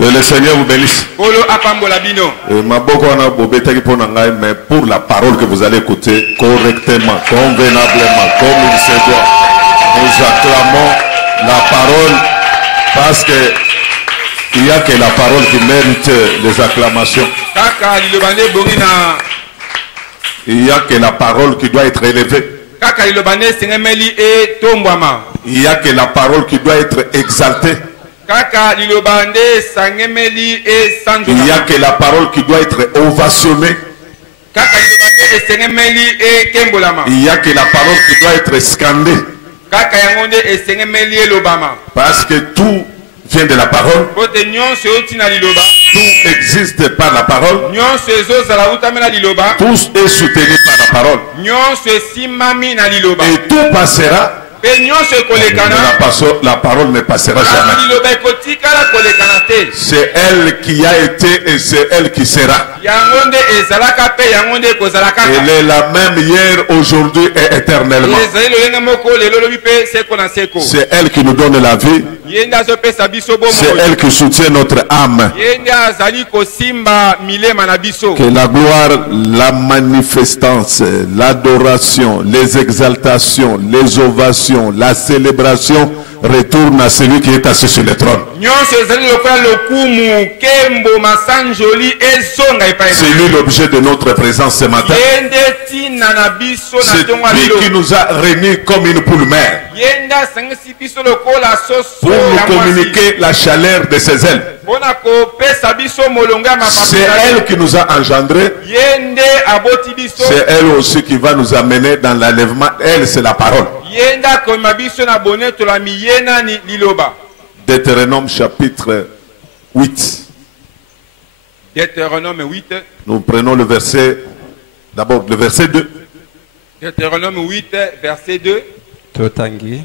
Que le Seigneur vous bénisse. Mais pour la parole que vous allez écouter correctement, convenablement, comme il se doit, nous acclamons la parole parce que il n'y a que la parole qui mérite les acclamations. Il n'y a que la parole qui doit être élevée. Il n'y a que la parole qui doit être exaltée. Il n'y a que la parole qui doit être ovationnée. Il n'y a que la parole qui doit être scandée. Parce que tout vient de la parole. Tout existe par la parole. Tout est soutenu par la parole. Et tout passera. La parole ne passera jamais. C'est elle qui a été et c'est elle qui sera. Elle est la même hier, aujourd'hui et éternellement. C'est elle qui nous donne la vie. C'est elle qui soutient notre âme. Que la gloire, la manifestance, l'adoration, les exaltations, les ovations, la célébration retourne à celui qui est assis sur le trône. C'est lui l'objet de notre présence ce matin. C'est lui qui nous a réunis comme une poule mère pour nous communiquer la chaleur de ses ailes. C'est elle qui nous a engendrés. C'est elle aussi qui va nous amener dans l'enlèvement. Elle, c'est la parole. Deutéronome chapitre 8. Deutéronome 8. Nous prenons le verset, d'abord le verset 2. Deutéronome 8, verset 2. Totangi.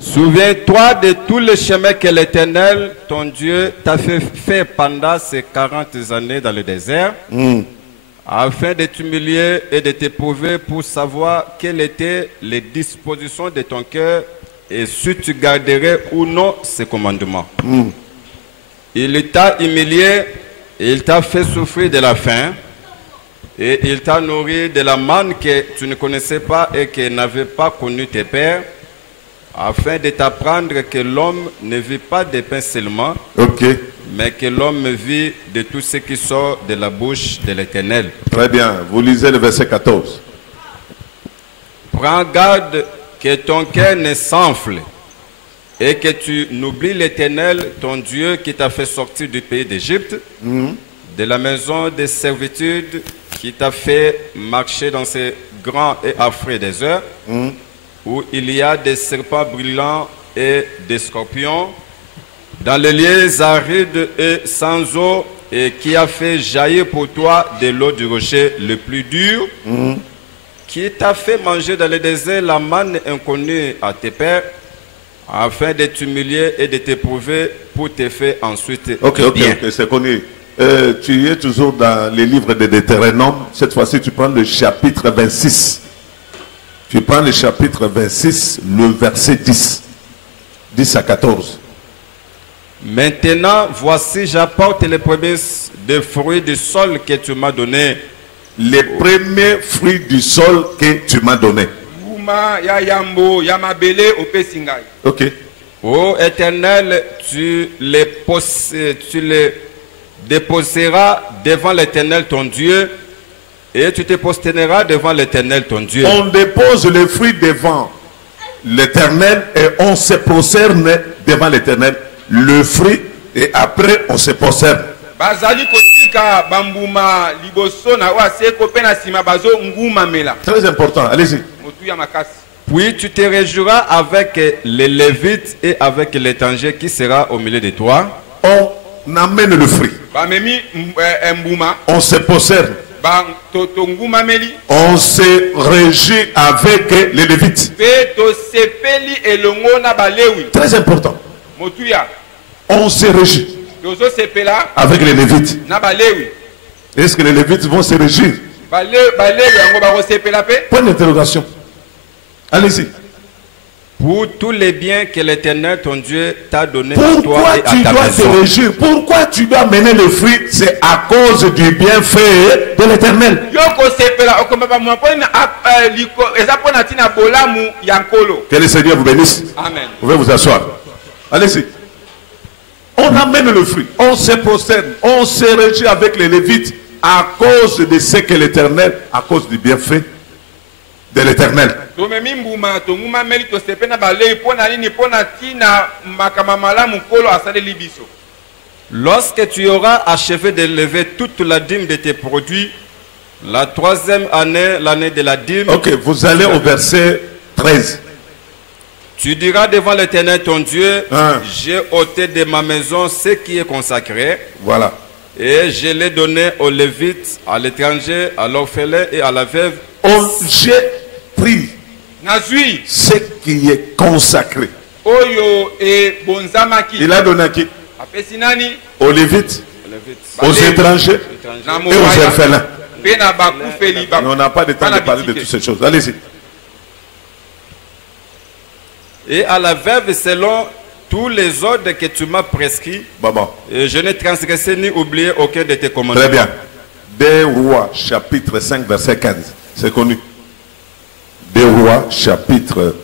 Souviens-toi de tous les chemins que l'Éternel, ton Dieu, t'a fait pendant ces 40 années dans le désert, afin de t'humilier et de t'éprouver pour savoir quelles étaient les dispositions de ton cœur et si tu garderais ou non ces commandements. Il t'a humilié, il t'a fait souffrir de la faim, et il t'a nourri de la manne que tu ne connaissais pas et que n'avaient pas connu tes pères, afin de t'apprendre que l'homme ne vit pas de pain seulement, mais que l'homme vit de tout ce qui sort de la bouche de l'Éternel. Très bien, vous lisez le verset 14. Prends garde que ton cœur ne s'enfle et que tu n'oublies l'Éternel, ton Dieu, qui t'a fait sortir du pays d'Égypte, de la maison de servitude, qui t'a fait marcher dans ces grands et affreux déserts, où il y a des serpents brûlants et des scorpions, dans les lieux arides et sans eau, et qui a fait jaillir pour toi de l'eau du rocher le plus dur, qui t'a fait manger dans le désert la manne inconnue à tes pères, afin de t'humilier et de t'éprouver pour te faire ensuite bien. C'est connu. Tu es toujours dans les livres de Deutéronome. Cette fois-ci, tu prends le chapitre 26. Tu prends le chapitre 26, le verset 10. 10 à 14. Maintenant, voici, j'apporte les premiers des fruits du sol que tu m'as donné. Les premiers fruits du sol que tu m'as donné. Ok. Ô Éternel, tu les déposeras devant l'Éternel ton Dieu, et tu te prosterneras devant l'Éternel ton Dieu. On dépose les fruits devant l'Éternel et on se prosterne devant l'Éternel. Le fruit, et après on se prosterne. Très important, allez-y. Puis tu te réjouiras avec les Lévites et avec l'étranger qui sera au milieu de toi. On amène le fruit. On se prosterne. On se réjouit avec les Lévites. Très important. On se réjouit avec les Lévites. Est-ce que les Lévites vont se réjouir? Point d'interrogation. Allez-y. pour tous les biens que l'Éternel ton Dieu t'a donnés à toi Pourquoi et à tu ta dois te maison. réjouir? Pourquoi tu dois mener le fruit? C'est à cause du bienfait de l'Éternel. Que le Seigneur vous bénisse. Amen. Vous pouvez vous asseoir. Allez-y. On amène le fruit. On se prosterne. On se réjouit avec les Lévites à cause de ce que l'Éternel, à cause du bienfait de l'Éternel. Lorsque tu auras achevé d'élever toute la dîme de tes produits, la 3e année, l'année de la dîme, Ok, vous allez au verset 13. tu diras devant l'Éternel ton Dieu, Hein. j'ai ôté de ma maison ce qui est consacré, Voilà. et je l'ai donné aux Lévites, à l'étranger, à l'orphelin et à la veuve. J'ai pris Nazui, ce qui est consacré. Oyo et Bonzamaki. Il a donné à qui? Apesinani, Aux Lévites, Lévites. aux étrangers et aux orphelins. Pena Bakufeli, Mais on n'a pas de temps de parler de toutes ces choses. Allez-y. Et à la veuve selon tous les ordres que tu m'as prescrits, Bon. et je n'ai transgressé ni oublié aucun de tes commandements. Très bien. Des Rois, chapitre 5, verset 15. C'est connu. Des Rois, chapitre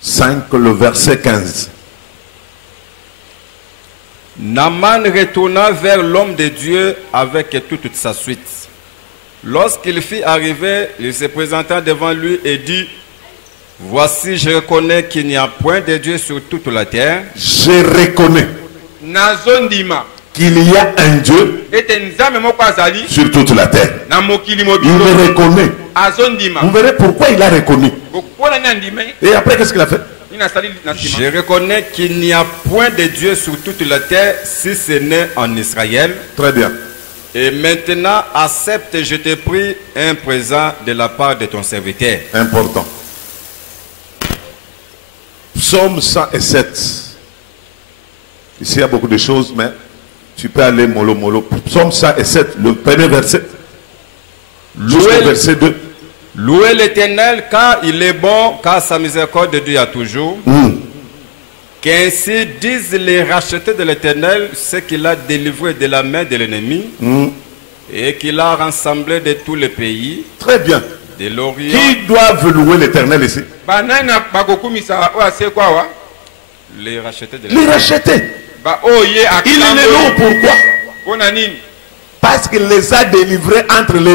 5, le verset 15. Naaman retourna vers l'homme de Dieu avec toute sa suite. Lorsqu'il fit arriver, il se présenta devant lui et dit, voici, je reconnais qu'il n'y a point de Dieu sur toute la terre. Je reconnais Nazondima, qu'il y a un Dieu ete nzambe moko azali, sur toute la terre. na mokili Il mobilo, le reconnaît. azondima. Vous verrez pourquoi il a reconnu. Pona ni andime, Et après, qu'est-ce qu'il a fait? ni nasali na sima. Je reconnais qu'il n'y a point de Dieu sur toute la terre si ce n'est en Israël. Très bien. Et maintenant, accepte, je te prie, un présent de la part de ton serviteur. Important. Psaume 107. Ici, il y a beaucoup de choses, mais tu peux aller mollo. Psaume 107, le premier verset. Jusqu'au verset 2. Louez l'Éternel car il est bon, car sa miséricorde dure toujours. Qu'ainsi disent les rachetés de l'Éternel, ce qu'il a délivré de la main de l'ennemi et qu'il a rassemblé de tous les pays, Très bien. de l'Orient. Qui doivent louer l'Éternel ici? Banani na bakokumisa oyo ase kwa wa? Les rachetés de Les l'Éternel. racheter. Ba oye Il les loue. Pourquoi? Pona nini? Parce qu'il les a délivrés entre les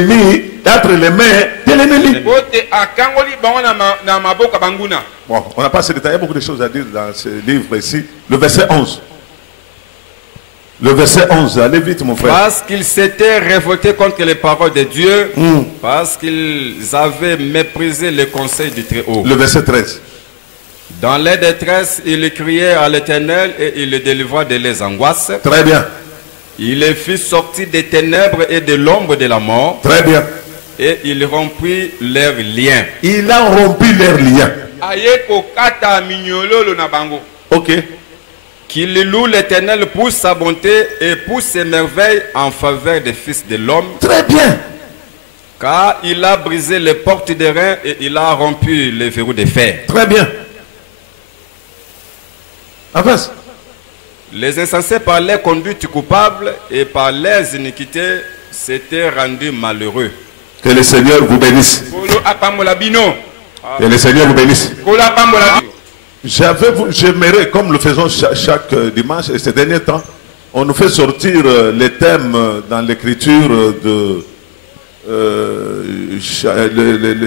mains de l'ennemi. Bote akangoli bango na maboko banguna. Bon, on n'a pas ce détail. Il y a beaucoup de choses à dire dans ce livre ici. Le verset 11. Le verset 11. Allez vite, mon frère. Parce qu'ils s'étaient révoltés contre les paroles de Dieu, parce qu'ils avaient méprisé les conseils du Très-Haut. Le verset 13. Dans les détresses, ils criaient à l'Éternel et il les délivra de leurs angoisses. Très bien. Il les fit sortir des ténèbres et de l'ombre de la mort, Très bien. et il rompit leurs liens. Il a rompu leurs liens. Aye kokata minyololo na bango. Ok. Qu'il loue l'Éternel pour sa bonté et pour ses merveilles en faveur des fils de l'homme, Très bien. car il a brisé les portes des reins et il a rompu les verrous de fer. Très bien. Avance. Les insensés par leurs conduites coupables et par leurs iniquités s'étaient rendus malheureux. Que le Seigneur vous bénisse. Kolo apambola bino. Que le Seigneur vous bénisse. Kolo apambola bino. J'aimerais, comme le faisons chaque dimanche et ces derniers temps, on nous fait sortir les thèmes dans l'écriture de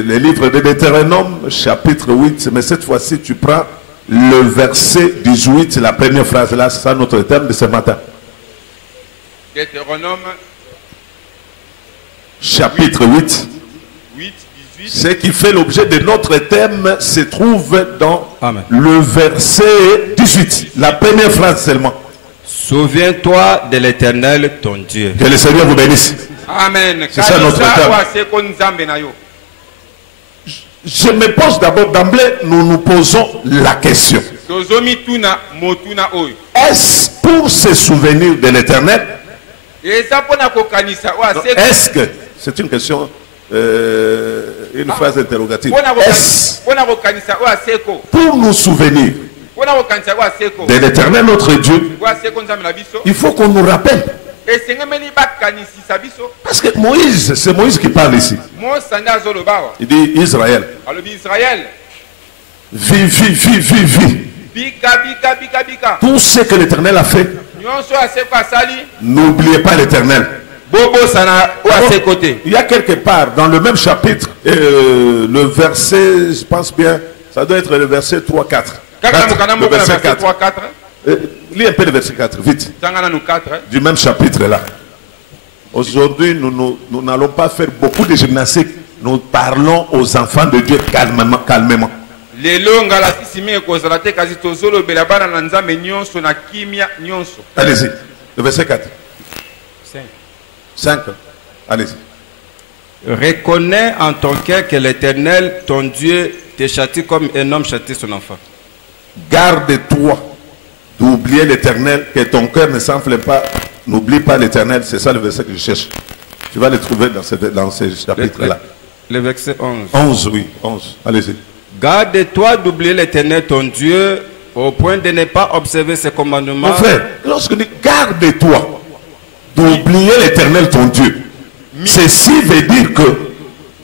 les livres de Deutéronome, chapitre 8. Mais cette fois-ci, tu prends le verset 18, la première phrase là, c'est ça notre thème de ce matin. Deutéronome Chapitre 8. 8, 18. Ce qui fait l'objet de notre thème se trouve dans Amen. le verset 18. La première phrase seulement. Souviens-toi de l'Éternel ton Dieu. Que le Seigneur vous bénisse. Amen. C'est ça notre Kalisa thème. oyo ase ko nzambe na yo. Je me pose d'abord d'emblée, nous nous posons la question. Tozomi tuna motuna oyo. Est-ce pour se souvenir de l'Éternel? Eza pona kokanisa oyo ase Est-ce que, c'est une question une phrase interrogative. Mpona Est-ce mpona kokanisa oyo aseko. pour nous souvenir Mpona kokanisa oyo aseko. de l'éternel notre Dieu, Oyo aseko nzambe na biso. il faut qu'on nous rappelle. Esengemeli bakanisisa biso. Parce que Moïse, c'est Moïse qui parle ici. Mose nde azoloba awa. Il dit Israël, Alobi Israël. vis. Bika bika bika bika. Tout ce que l'éternel a fait, Nyonso aseko asali. n'oubliez pas l'éternel. Bobosana oyo aseko te. Il y a quelque part dans le même chapitre, le verset, je pense bien, ça doit être le verset 3-4. Kaka mokana Le moko na verset verset 4. 3-4. Lis un peu le verset 4, vite. Tangana nous 4. Du même chapitre là. Aujourd'hui, nous n'allons pas faire beaucoup de gymnastique. Nous parlons aux enfants de Dieu calmement. Lelo ngala sisi mingi kozala te kasi tozolobela bana na nzambe nyonso na kimia nyonso. Allez-y, le verset 4. 5. Allez-y. Reconnais en ton cœur que l'Éternel, ton Dieu, te châtie comme un homme châtie son enfant. Garde-toi d'oublier l'éternel, que ton cœur ne s'enfle pas. N'oublie pas l'éternel, c'est ça le verset que je cherche. Tu vas le trouver dans ce chapitre-là. Le verset 11. 11, oui, 11. Allez-y. Garde-toi d'oublier l'Éternel, ton Dieu, au point de ne pas observer ses commandements. Mon frère, lorsque dit garde-toi d'oublier l'éternel, ton Dieu, ceci veut dire que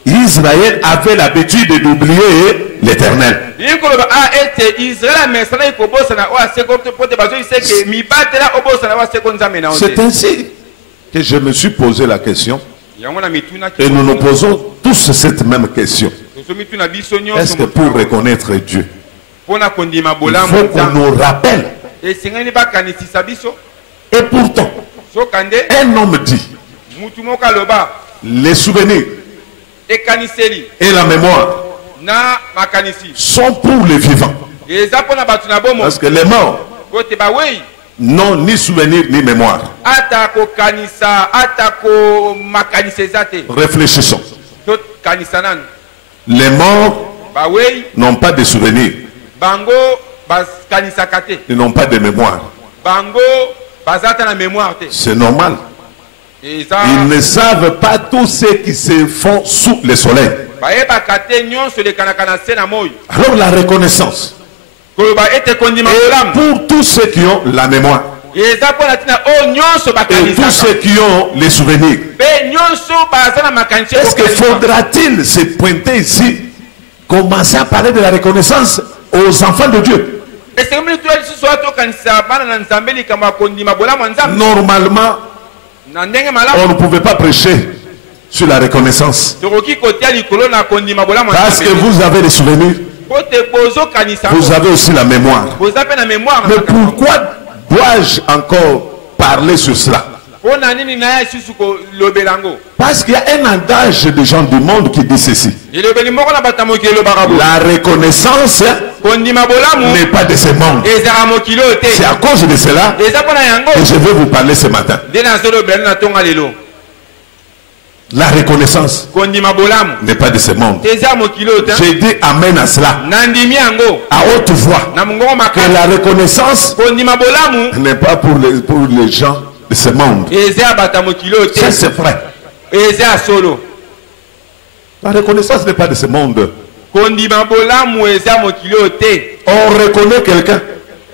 Israël avait l'habitude d'oublier l'éternel. Yikoloba a ete Israël mesana ikobosana o aseko pote bazo iseke mibatela obosana o aseko nzambe na C'est onte. ainsi que je me suis posé la question Yango na mituna ki. et nous nous posons tous cette même question. Tozo mituna biso nyonso. Est-ce que pour reconnaître Dieu, Pona kondima il bolamu faut qu'on nzambe. nous rappelle? Esengeli bakanisisa biso. Et pourtant, Sokande un homme dit, mutu moko aloba les souvenirs ekaniseli et la mémoire na makanisi. sont pour les vivants. Eza pona batu na bomo. Parce que les morts Kote ba wei. n'ont ni souvenir ni mémoire. Ata ko kanisa, ata ko makanisa ezate. Réfléchissons. Tot kanisa nanu. Les morts Ba wei n'ont pas de souvenirs, bango bas kanisa kate. ils n'ont pas de mémoire. Bango bazata na mémoire te. C'est normal. Eza Ils ne savent pas tout ce qui se font sous le soleil. bayeba kate nyonso le kanaka na se na moyo. Alors la reconnaissance Koloba ete kondima est bolamu. pour tous ceux qui ont la mémoire Eza pona tina o nyonso et tous bakanisa. ceux qui ont les souvenirs. Pe nyonso baza na makanisa. Est-ce que faudra-t-il se pointer ici, commencer à parler de la reconnaissance aux enfants de Dieu? Est-ce que tu as dit to kanisa bana na nzambe likamba kondima bolamu nzambe? Normalement, Na ndenge on malamu. ne pouvait pas prêcher sur la reconnaissance Tokoki kotia likolo na kondima bolamu parce que nzambe. vous avez les souvenirs, Pote bozo kanisa. vous avez aussi la mémoire. Boza pe na mémoire na Mais makambo. pourquoi dois-je encore parler sur cela? Pona nini na ya susu ko lobelango. Parce qu'il y a un adage de gens du monde qui dit ceci. Elobeli moko na batamo ki elobaka bo. La reconnaissance Kondima bolamu n'est pas de ce monde. ezaka mokili oyo te. C'est à cause de cela Eza pona yango. que je vais vous parler ce matin. Nde nazolobela na tonga lelo. La reconnaissance Kondima bolamu n'est pas de ce monde. eza mokili oyo te. J'ai dit amen à cela, Nandimi yango à haute voix, na mongongo que makasi. la reconnaissance Kondima bolamu n'est pas pour les gens de ce monde. eza bata mokili oyo te. Ça c'est vrai. Eza solo. La reconnaissance n'est pas de ce monde. Kondima bolamu eza mokili oyo te. On reconnaît quelqu'un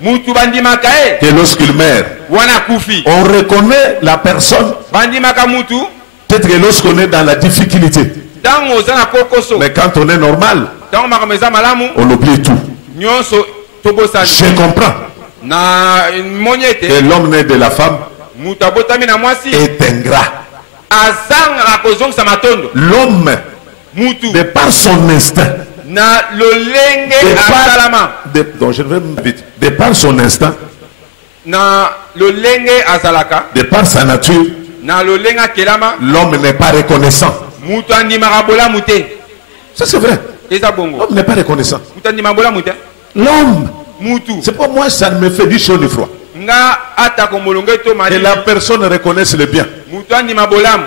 Mutu bandimaka e que lorsqu'il meurt, wana kufi. on reconnaît la personne Bandimaka mutu peut-être que lorsqu'on est dans la difficulté. tango oza na kokoso. Mais quand on est normal, Tango makambo eza malamu on oublie tout. nyonso tobosani. Je comprends Na moni que ete l'homme né de la femme mutu abotami na mwasi est ingrat. azangaka kozongisa matondo. L'homme, Mutu de par son instinct, na lolenge asalama. donc je vais vite, de par son instinct, Na lolenge azalaka. de par sa nature, Na lolenge akelama. l'homme n'est pas reconnaissant. Mutu andimaka bolamu te. Ça c'est vrai. Eza bongo. L'homme n'est pas reconnaissant. Mutu andimaka bolamu te. L'homme, Mutu c'est pas moi, ça ne me fait du chaud du froid. nga atako molonge to Que mali. la personne reconnaisse le bien. Mutu andima bolamu.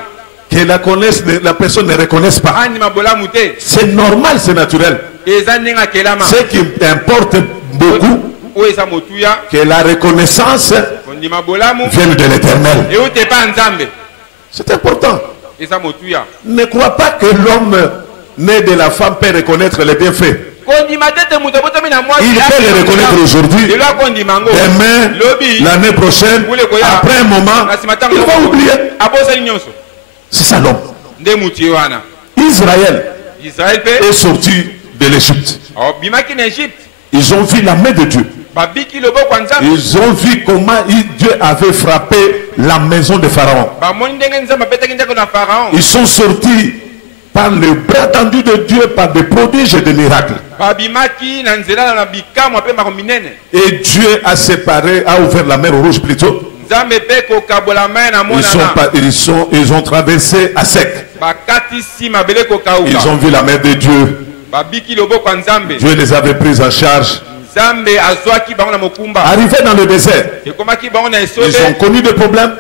Que la personne ne reconnaisse pas. Andima bolamu te. C'est normal, c'est naturel. Eza ndenge akelama. Ce qui importe beaucoup, Oyo eza motuya. que la reconnaissance Kondima bolamu. vienne de l'éternel. Eute pa nzambe. C'est important. eza motuya. Ne crois pas que l'homme né de la femme peut reconnaître les bienfaits. Il peut les reconnaître aujourd'hui, demain, l'année prochaine, après un moment, il va oublier. C'est ça l'homme. Israël est sorti de l'Égypte. Ils ont vu la main de Dieu. Ils ont vu comment Dieu avait frappé la maison de Pharaon. Ils sont sortis par le bras tendu de Dieu, par des prodiges et des miracles. Et Dieu a séparé, a ouvert la mer Rouge plutôt. Ils ont traversé à sec. Ils ont vu la main de Dieu. Dieu les avait pris en charge. Arrivés dans le désert, ils ont connu des problèmes.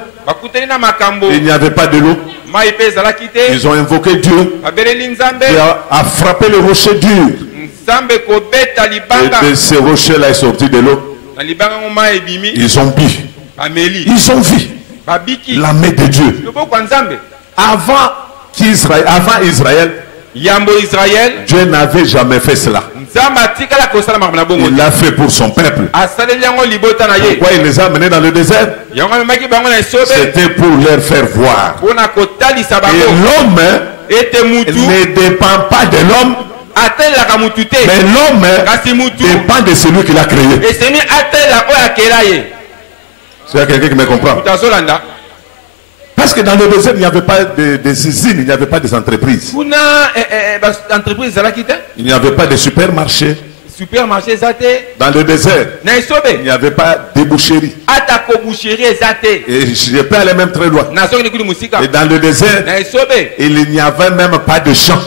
Il n'y avait pas de l'eau. Ils ont invoqué Dieu. Dieu a frappé le rocher dur. Et de ces rochers-là est sorti de l'eau. Ils ont bu. Ils ont vu la main de Dieu. Avant Israël, Dieu n'avait jamais fait cela. Il l'a fait pour son peuple. Pourquoi il les a amenés dans le désert? C'était pour leur faire voir. Et l'homme ne dépend pas de l'homme, mais l'homme dépend de celui qui l'a créé. C'est quelqu'un qui me comprend. Parce que dans le désert, il n'y avait pas des usines, il n'y avait pas des entreprises. Il n'y avait pas de supermarchés. Dans le désert, il n'y avait pas de boucherie. Et je ne peux aller même très loin. Et dans le désert, il n'y avait même pas de champs.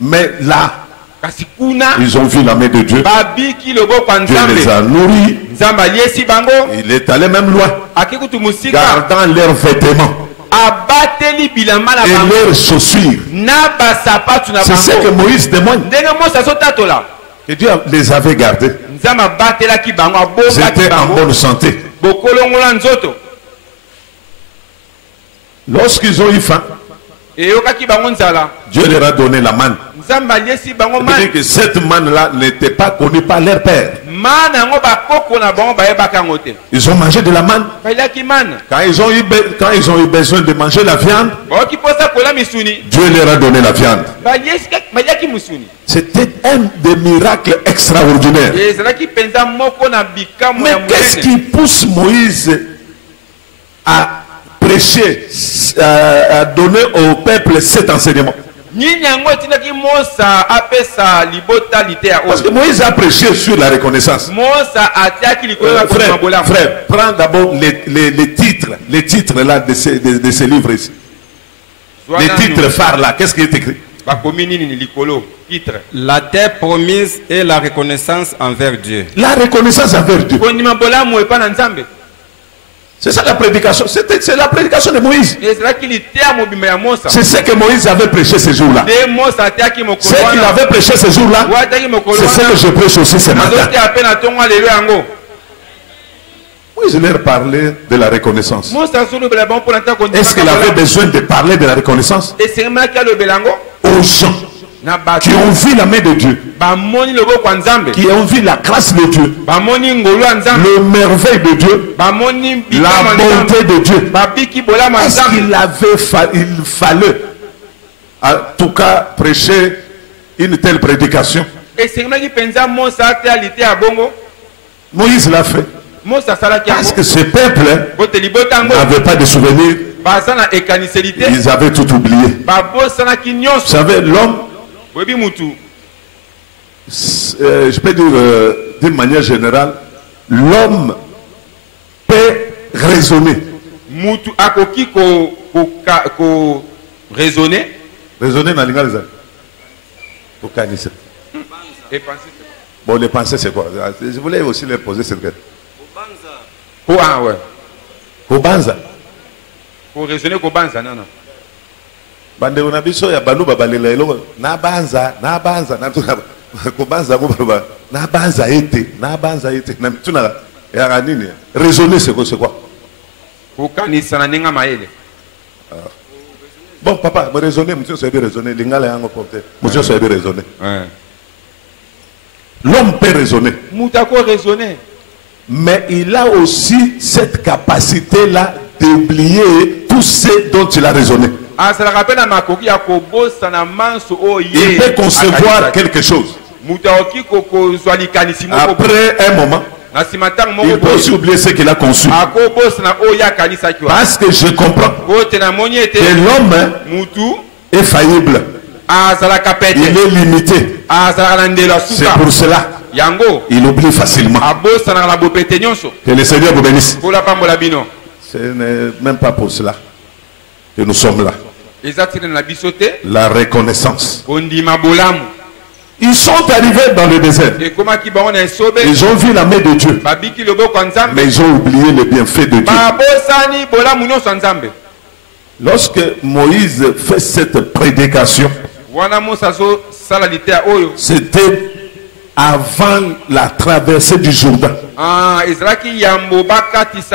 Mais là, ils ont vu la main de Dieu. Dieu les a nourris. Il est allé même loin, gardant leurs vêtements et leurs chaussures. C'est ce que Moïse témoigne. Que Dieu les avait gardés. Ils étaient en bonne santé. Lorsqu'ils ont eu faim, Dieu leur a donné la manne. C'est-à-dire que cette manne-là n'était pas connue par leur père. Ils ont mangé de la manne. Quand ils ont eu besoin de manger la viande, Dieu leur a donné la viande. C'était un des miracles extraordinaires. Mais qu'est-ce qui pousse Moïse à prêcher, à donner au peuple cet enseignement? Parce que Moïse a prêché sur la reconnaissance. Frère, prends d'abord les titres là de ces livres ici. Les titres phares là, qu'est-ce qui est écrit? La terre promise et la reconnaissance envers Dieu. La reconnaissance envers Dieu. C'est ça la prédication. C'est la prédication de Moïse. C'est ce que Moïse avait prêché ce jour-là. Ce qu'il avait prêché ce jour-là, c'est ce que je prêche aussi ce matin. Moïse leur parlait de la reconnaissance. Est-ce qu'il avait besoin de parler de la reconnaissance aux gens qui ont vu la main de Dieu, qui ont vu la grâce de Dieu, le merveille de Dieu, la bonté de Dieu? Est-ce qu'il fallait en tout cas prêcher une telle prédication? Moïse l'a fait. Parce que ce peuple n'avait pas de souvenirs. Ils avaient tout oublié. Vous savez, l'homme, je peux dire d'une manière générale, l'homme peut raisonner. Raisonner dans l'ingénieur. Bon, les pensées, c'est quoi? Je voulais aussi leur poser cette question. Kobanza. Pour raisonner Kobanza, non. Bande on a biso ya balu babalela eloko na banza kobanza baba na banza ete na tuna ya nini? Raisonner c'est quoi? kokanisa na ndenge mayele. Bon, papa, me raisonner, monsieur, c'est bien raisonner. L'ingala est porté. Monsieur, c'est bien raisonner. L'homme peut raisonner. Moutako raisonner. Mais il a aussi cette capacité-là d'oublier tout ce dont il a raisonné. Il peut concevoir quelque chose. Après un moment, il peut aussi oublier ce qu'il a conçu. Parce que je comprends que l'homme est faillible. Il est limité. C'est pour cela il oublie facilement. Que le Seigneur vous bénisse. Ce n'est même pas pour cela que nous sommes là. La reconnaissance. Ils sont arrivés dans le désert. Ils ont vu la main de Dieu. Mais ils ont oublié le bienfait de Dieu. Lorsque Moïse fait cette prédication, c'était avant la traversée du Jourdain.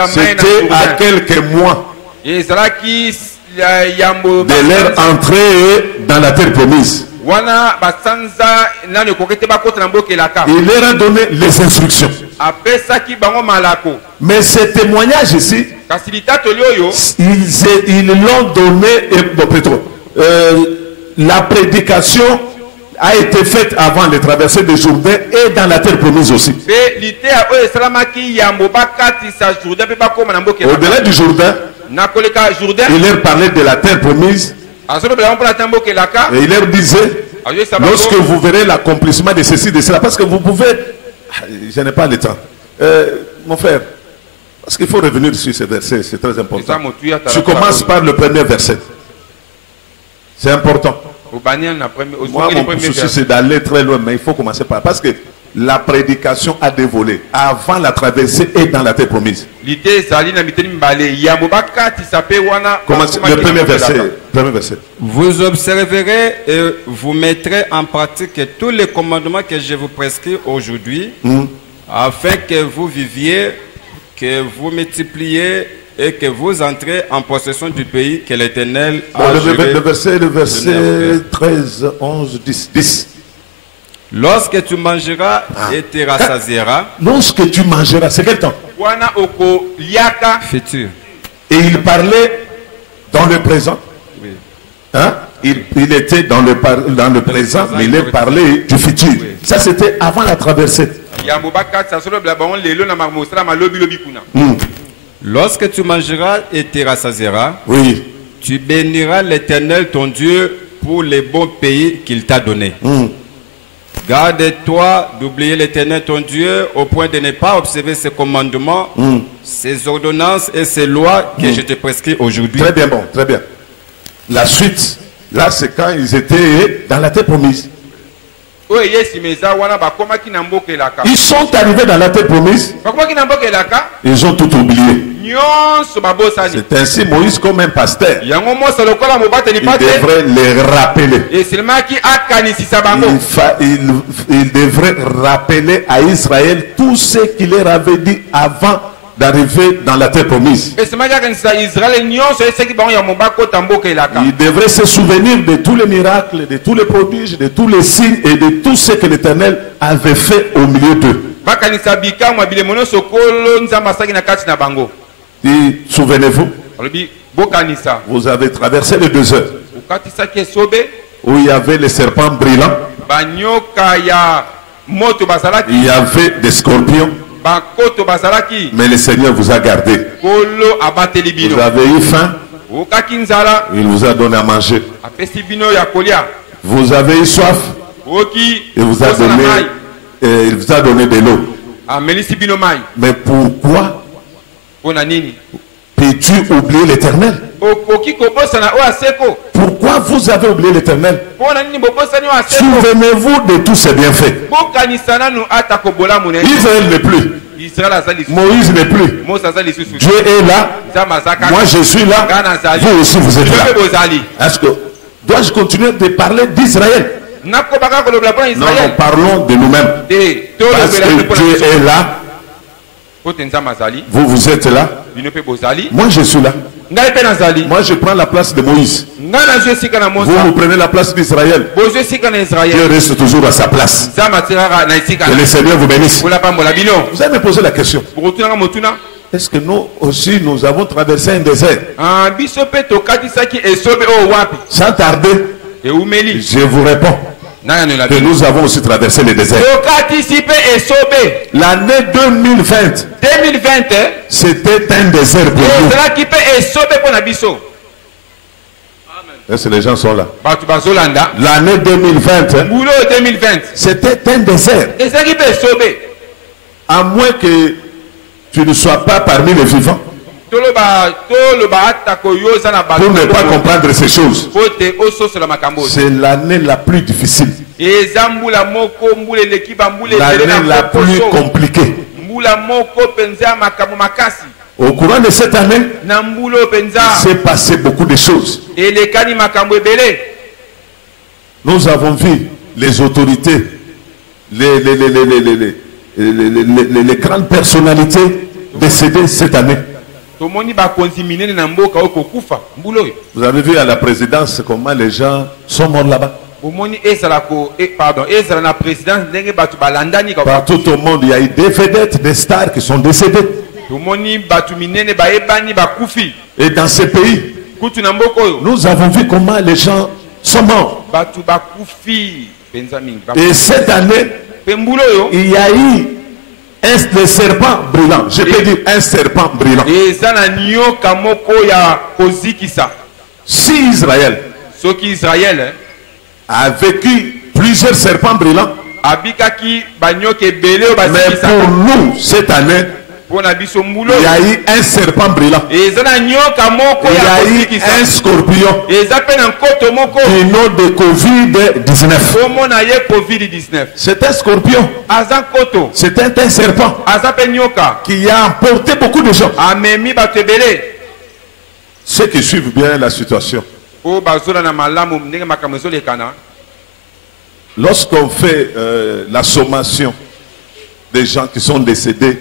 C'était à quelques mois de leur entrée dans la terre promise. Il leur a donné les instructions. Mais ce témoignage ici, ils l'ont donné, la prédication a été faite avant les traversées de Jourdain et dans la terre promise aussi. Au-delà du Jourdain, il leur parlait de la terre promise. Et il leur disait, lorsque vous verrez l'accomplissement de ceci, de cela, parce que vous pouvez... Je n'ai pas le temps. Mon frère, parce qu'il faut revenir sur ce verset, c'est très important. Tu commences par le premier verset. C'est important. Moi, mon souci, c'est d'aller très loin, mais il faut commencer par... Parce que la prédication a des volets. Avant la traversée et dans la terre promise. Commence le premier verset. Vous observerez et vous mettrez en pratique tous les commandements que je vous prescris aujourd'hui, afin que vous viviez, que vous multipliez et que vous entrez en possession du pays que l'Éternel a juré. Le verset 13, 11, 10. Lorsque tu mangeras et te rassasieras. Lorsque tu mangeras, c'est quel temps? Futur. Et il parlait dans le présent. Oui. Hein? Il était dans le présent, mais il parlait du futur. Oui. Ça, c'était avant la traversée. Lorsque tu mangeras et te rassasieras, oui, tu béniras l'Éternel ton Dieu pour les bons pays qu'il t'a donnés. Garde-toi d'oublier l'Éternel ton Dieu au point de ne pas observer ses commandements, ses ordonnances et ses lois que je te prescris aujourd'hui. Très bien, bon, très bien. La suite, là, c'est quand ils étaient dans la terre promise. Ils sont arrivés dans la terre promise. Ils ont tout oublié. C'est ainsi Moïse comme un pasteur. Il devrait les rappeler. Il devrait rappeler à Israël tout ce qu'il leur avait dit avant d'arriver dans la terre promise. Il devrait se souvenir de tous les miracles, de tous les prodiges, de tous les signes et de tout ce que l'Éternel avait fait au milieu d'eux. Souvenez-vous, vous avez traversé le désert où il y avait les serpents brillants, il y avait des scorpions, mais le Seigneur vous a gardé. Vous avez eu faim, il vous a donné à manger. Vous avez eu soif, il vous a donné de l'eau. Mais pourquoi peux-tu oublier l'Éternel? Pourquoi vous avez oublié l'Éternel? Souvenez-vous de tous ces bienfaits. Israël n'est plus. Moïse n'est plus. Dieu est là. Moi je suis là. Vous aussi vous êtes là. Est-ce que dois-je continuer de parler d'Israël? Non, parlons de nous-mêmes. Parce que Dieu est là. Vous, vous êtes là. Moi, je suis là. Moi, je prends la place de Moïse. Vous prenez la place d'Israël. Dieu reste toujours à sa place. Que le Seigneur vous bénisse. Vous allez me poser la question. Est-ce que nous aussi, nous avons traversé un désert? Sans tarder, je vous réponds que nous avons aussi traversé le désert. L'année 2020, c'était un désert pour nous. Est-ce que les gens sont là? L'année 2020, c'était un désert. À moins que tu ne sois pas parmi les vivants pour ne pas comprendre ces choses. C'est l'année la plus difficile, l'année la plus compliquée. Au courant de cette année, il s'est passé beaucoup de choses. Nous avons vu les autorités, les grandes personnalités décédées cette année. Vous avez vu à la présidence comment les gens sont morts là-bas. Partout au monde, il y a eu des vedettes, des stars qui sont décédées. Et dans ces pays, nous avons vu comment les gens sont morts. Et cette année, il y a eu un serpent brûlant. Je peux dire un serpent brûlant. Si Israël a vécu plusieurs serpents brûlants, mais pour nous, cette année, il y a eu un serpent brûlant. Il y a eu un scorpion qui nom de Covid-19. C'est un scorpion. C'est un serpent qui a emporté beaucoup de gens. Ceux qui suivent bien la situation, lorsqu'on fait la sommation des gens qui sont décédés,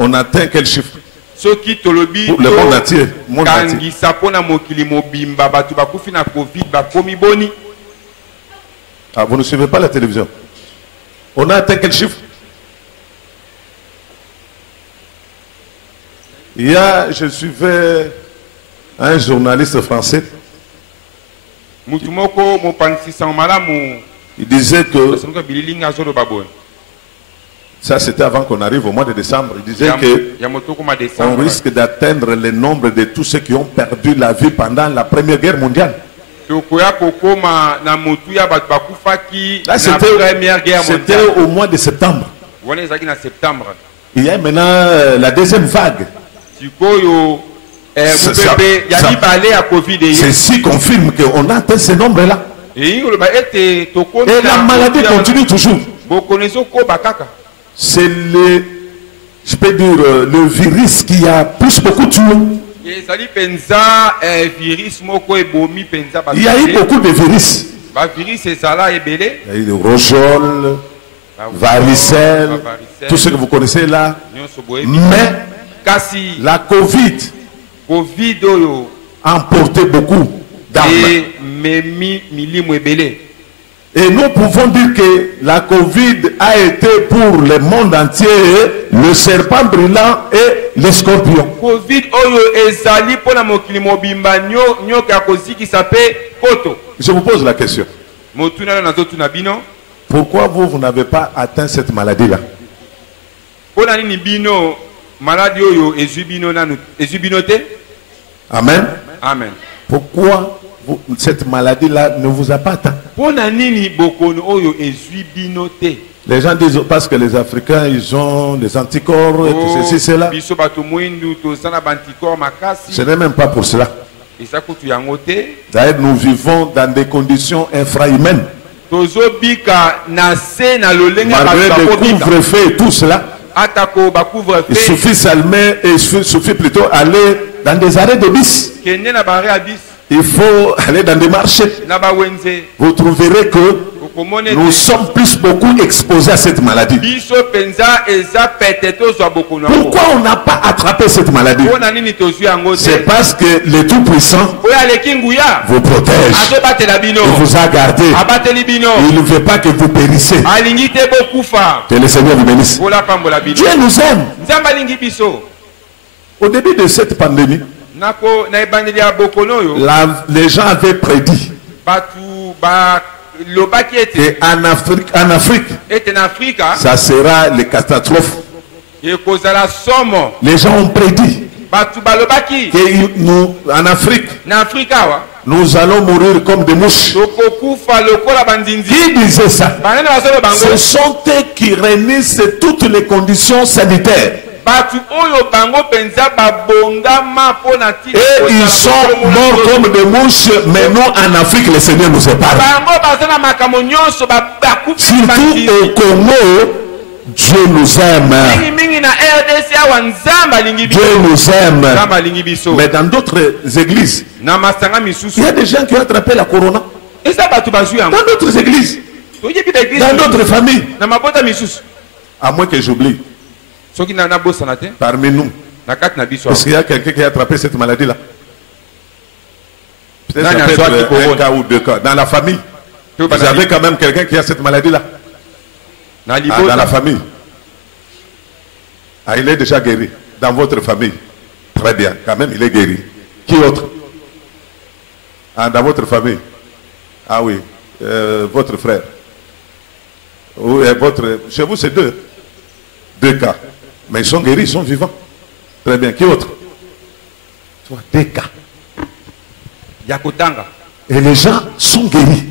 on atteint quel chiffre? Pour le monde entier. Ah, vous ne suivez pas la télévision? On a atteint quel chiffre? Je suivais un journaliste français. Il disait que ça, c'était avant qu'on arrive au mois de décembre. Il disait qu'on risque d'atteindre le nombre de tous ceux qui ont perdu la vie pendant la Première Guerre mondiale. Là, c'était au mois de septembre. Il y a maintenant la deuxième vague. Ceci confirme qu'on a atteint ce nombre-là. Et la maladie continue toujours. C'est je peux dire, le virus qui a plus beaucoup tué. Il y a eu beaucoup de virus. Il y a eu le rougeole, varicelle, tout ce que vous connaissez là. Mais la Covid a emporté beaucoup d'âmes. Et nous pouvons dire que la Covid a été pour le monde entier le serpent brûlant et le scorpion. Je vous pose la question. Pourquoi vous n'avez pas atteint cette maladie-là? Amen. Amen. Pourquoi cette maladie-là ne vous a pas atteint? Les gens disent parce que les Africains, ils ont des anticorps et tout ceci, cela. Ce n'est même pas pour cela. D'ailleurs, nous vivons dans des conditions infrahumaines. Malgré le couvre-feu et tout cela, il suffit plutôt aller dans des arrêts de bus. Il faut aller dans des marchés. Vous trouverez que nous sommes beaucoup exposés à cette maladie. Pourquoi on n'a pas attrapé cette maladie? C'est parce que le Tout-Puissant vous protège. Il vous a gardé. Il ne veut pas que vous périssiez. Que le Seigneur vous bénisse. Dieu nous aime. Au début de cette pandémie, les gens avaient prédit qu'en Afrique, ça sera les catastrophes. Les gens ont prédit que nous, en Afrique, nous allons mourir comme des mouches. Qui disait ça? Ce sont eux qui réunissent toutes les conditions sanitaires. Et ils sont morts comme des mouches, mais nous en Afrique, le Seigneur nous épargne. Surtout au Congo, Dieu nous aime. Dieu nous aime. Mais dans d'autres églises, il y a des gens qui ont attrapé la corona. Dans d'autres églises, dans d'autres familles. À moins que j'oublie. Parmi nous, est-ce qu'il y a quelqu'un qui a attrapé cette maladie-là? Peut-être un cas ou deux cas. Dans la famille, vous avez quand même quelqu'un qui a cette maladie-là? Dans la famille. Ah, il est déjà guéri. Dans votre famille. Très bien. Quand même, il est guéri. Qui autre? Ah, dans votre famille. Ah oui. Votre frère. Oui, chez vous, c'est deux cas. Mais ils sont guéris, ils sont vivants. Très bien. Qui autre? Deux cas. Et les gens sont guéris.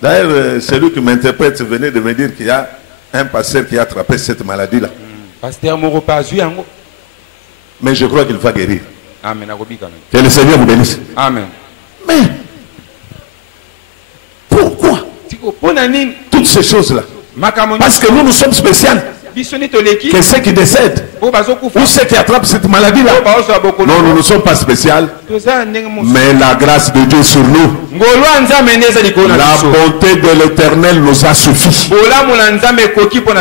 D'ailleurs, celui qui m'interprète venait de me dire qu'il y a un pasteur qui a attrapé cette maladie-là. Mais je crois qu'il va guérir. Amen. Que le Seigneur vous bénisse. Amen. Mais pourquoi toutes ces choses-là? Parce que nous sommes spéciaux. Que ceux qui décèdent ou ceux qui attrapent cette maladie-là. Non, nous ne sommes pas spéciaux. Mais la grâce de Dieu sur nous, la bonté de l'Éternel nous a suffi.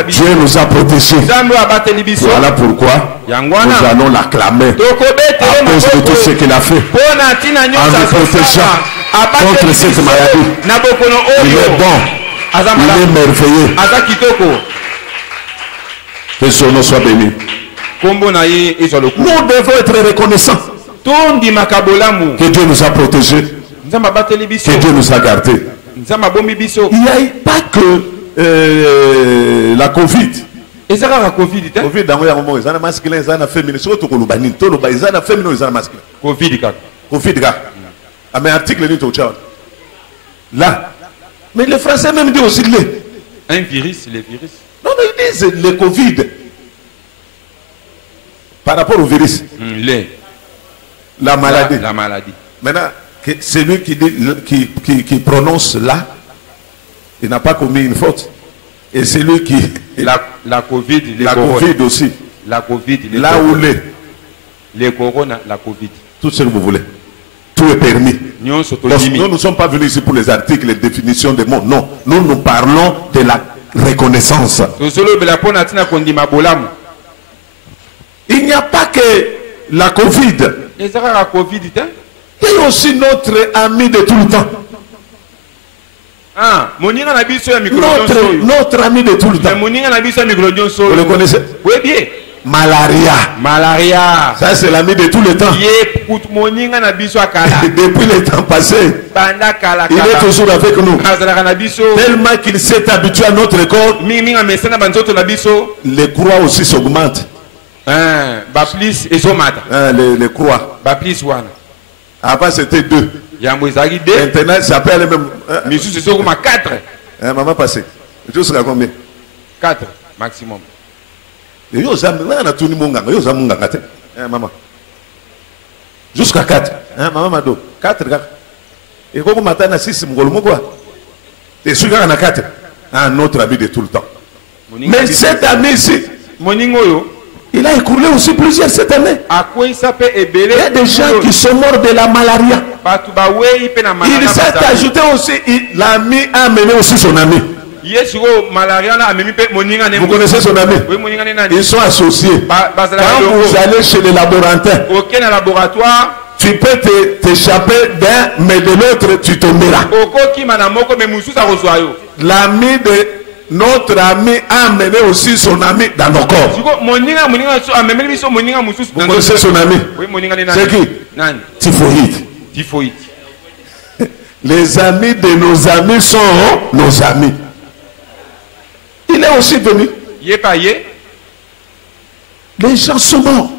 Dieu nous a protégés. Voilà pourquoi nous allons l'acclamer à cause de tout ce qu'il a fait en nous protégeant contre cette maladie. Il est bon, il est merveilleux. Que son nom soit béni. Nous devons être reconnaissants que Dieu nous a protégés, que Dieu nous a gardés. Il n'y a pas que la Covid. Covid, dans le moment, ils ont masculin, ils ont féminin. Surtout pour les ils ont féminin, ils ont masculin. Covid, ah, mais article ni tout là. Mais les Français même disent aussi un virus, les virus. Non, ils disent le Covid. Par rapport au virus. La maladie. La maladie. Maintenant, celui qui prononce là, il n'a pas commis une faute. Et celui qui... La Covid. La Covid aussi. La Covid. Là où les corona, la Covid. Tout ce que vous voulez. Tout est permis. Nous ne sommes pas venus ici pour les articles, les définitions des mots. Non. Nous parlons de la reconnaissance. Il n'y a pas que la Covid. Il y a aussi notre ami de tout le temps. Notre ami de tout le temps. Vous le connaissez? Oui, bien. Malaria. Ça, c'est l'ami de tout le temps. Depuis le temps passé, il est toujours avec nous. Tellement qu'il s'est habitué à notre corps, les croix aussi s'augmentent. Les croix. Avant, c'était 2. Maintenant, ça peut aller même. Maman passé. Jusqu'à combien? 4 maximum. Jusqu'à 4. Maman Mado. 4 gars. Et quand vous m'attendez à 6, et celui qui en a 4. Un autre ami de tout le temps. Mais cet ami ici, Il a écoulé aussi plusieurs cette année. Il y a des gens qui sont morts de la malaria. Il s'est ajouté aussi, l'ami a amené aussi son ami. Vous connaissez son ami? Ils sont associés. Quand vous allez chez les laboratoires, tu peux t'échapper d'un, mais de l'autre, tu tomberas. L'ami de notre ami a amené aussi son ami dans nos corps. Vous connaissez son ami? C'est qui? Typhoïde. Les amis de nos amis sont nos amis. Il est aussi venu. Les gens sont morts.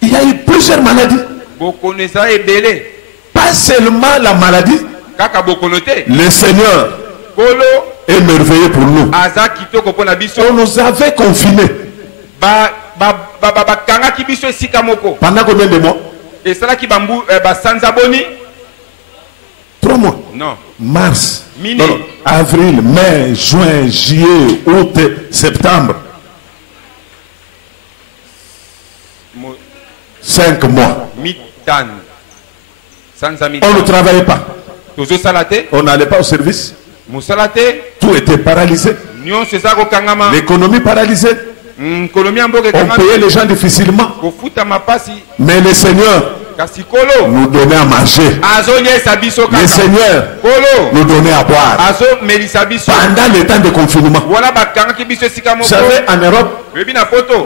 Il y a eu plusieurs maladies. Pas seulement la maladie. Le Seigneur est merveilleux pour nous. On nous avait confinés. Pendant combien de mois? 3 mois. Non. Mars, non, avril, mai, juin, juillet, août, septembre. 5 mois. On ne travaillait pas. On n'allait pas au service. Tout était paralysé. L'économie paralysée. On payait les gens difficilement. Mais le Seigneur nous donnait à manger. Le Seigneur nous donnait à boire. Pendant le temps de confinement. Vous savez, en Europe,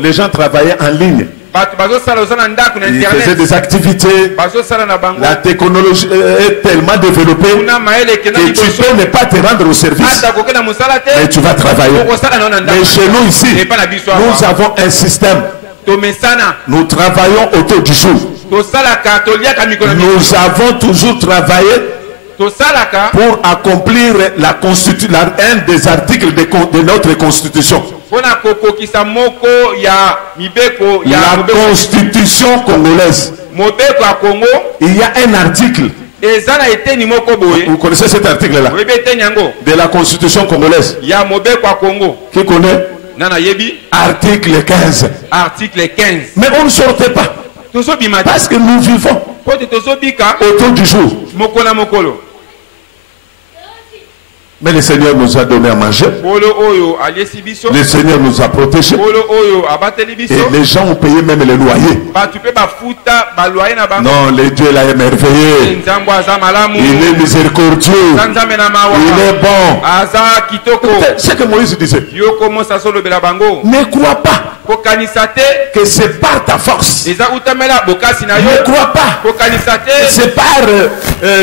les gens travaillaient en ligne. Ils faisaient des activités. La technologie est tellement développée que tu peux ne pas te rendre au service, mais tu vas travailler. Mais chez nous ici, nous avons un système. Nous travaillons autour du jour. Nous avons toujours travaillé pour accomplir un des articles de notre constitution. La constitution congolaise. Il y a un article. Vous connaissez cet article-là? De la constitution congolaise. Qui connaît? Article 15. Mais on ne sortait pas. Parce que nous vivons autour du jour. Mais le Seigneur nous a donné à manger. Le Seigneur nous a protégés. Et les gens ont payé même les loyers. Non, le Dieu là est merveilleux. Il est miséricordieux. Il est bon. C'est ce que Moïse disait. Ne crois pas que c'est par ta force. Ne crois pas que c'est par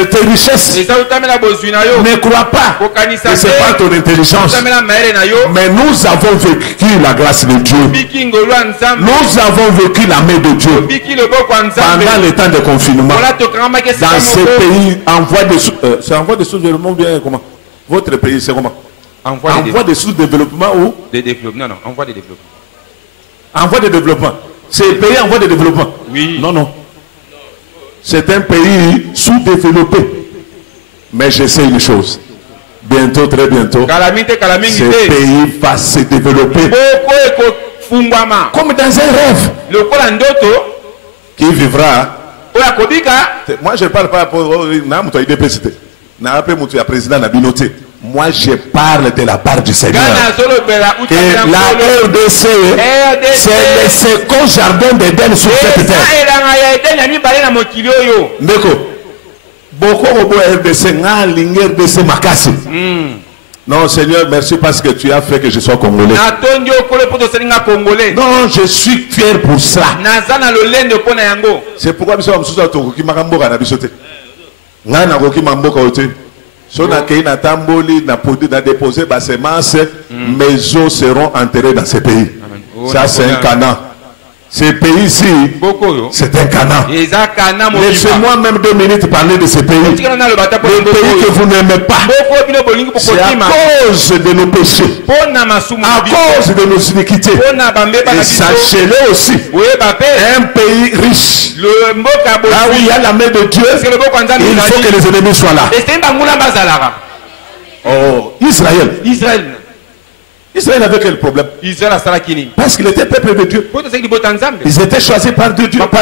tes richesses. Ne crois pas que c'est pas ton intelligence. Mais nous avons vécu la grâce de Dieu. Nous avons vécu la main de Dieu pendant le temps de confinement. Dans ces pays en voie de c'est en voie de sous-développement bien comment? Votre pays c'est comment? En voie de sous-développement ou? Non, en voie de développement. En voie de développement. C'est un pays en voie de développement? Oui. Non. C'est un pays sous-développé. Mais je sais une chose. Bientôt, très bientôt, ce pays va se développer comme dans un rêve. Qui vivra? Moi, je ne parle pas pour président Nabinoté. Moi, je parle de la part du Seigneur. Que la RDC, c'est le second jardin d'Éden sur cette terre. D'accord. Beaucoup de RDC, RDC Makassi. Non, Seigneur, merci parce que tu as fait que je sois congolais. Non, je suis fier pour cela. C'est pourquoi je suis si on a déposé ma semence, mes os seront enterrés dans ce pays. Ça, c'est un Canaan. Ce pays-ci, c'est un Canaan. Laissez-moi même 2 minutes parler de ce pays. Le pays que vous n'aimez pas. C'est à cause de nos péchés. À cause de nos iniquités. Et sachez-le aussi. Un pays riche. Là où il y a la main de Dieu, il faut que les ennemis soient là. Oh, Israël. Israël avait quel problème? Israël a salakini. Parce qu'il était peuple de Dieu. Poto c'est qui botan Nzambe. Ils étaient choisis par Dieu. C'est pourquoi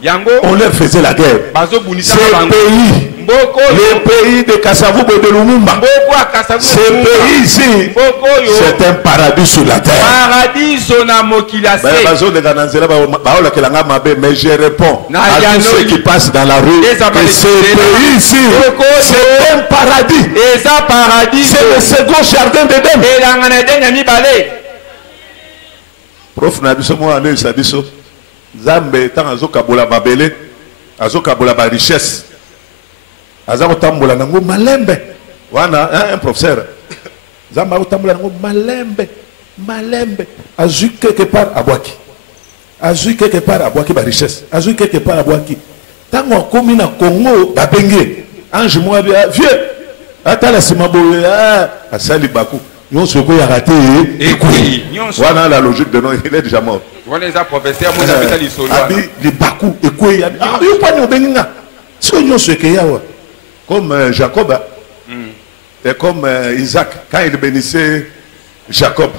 Yango on leur faisait la guerre. bazo bunisa Ces bango. pays, Mboko les pays de Kasavubo et de Lumumba, Mboko akasavu. ces pays ici, Mboko yo. c'est un paradis sur la terre. Paradis sona mokila se. Mais je réponds Na à tous yano ceux qui passent dans la rue Les que abalés. ce pays ici, c'est un paradis. Eza paradis. C'est le second jardin d'Éden. Elangana denga mibale. Prof Nabiso Mohamed Sabiso, Zambe tant azokabola babele, azokabola ba richesse. Azakotambola nango malembe. Wana un professeur. Zamba otambola nango malembe. Azu quelque part à Boaki. Azu quelque part à Boaki ba richesse. Azu quelque part à Boaki. Tango akomi na Congo babenge. Ange moi vieux. Atala simaboye asali baku. Nous ce qu'on a raté Et oui, voilà la logique de nous, il est déjà mort. Voilà les professeurs, moi j'habite les solos. Abi les baku et quoi il y a pas de benga. Ce nous ce qu'il y a comme Jacob et comme Isaac quand il bénissait Jacob.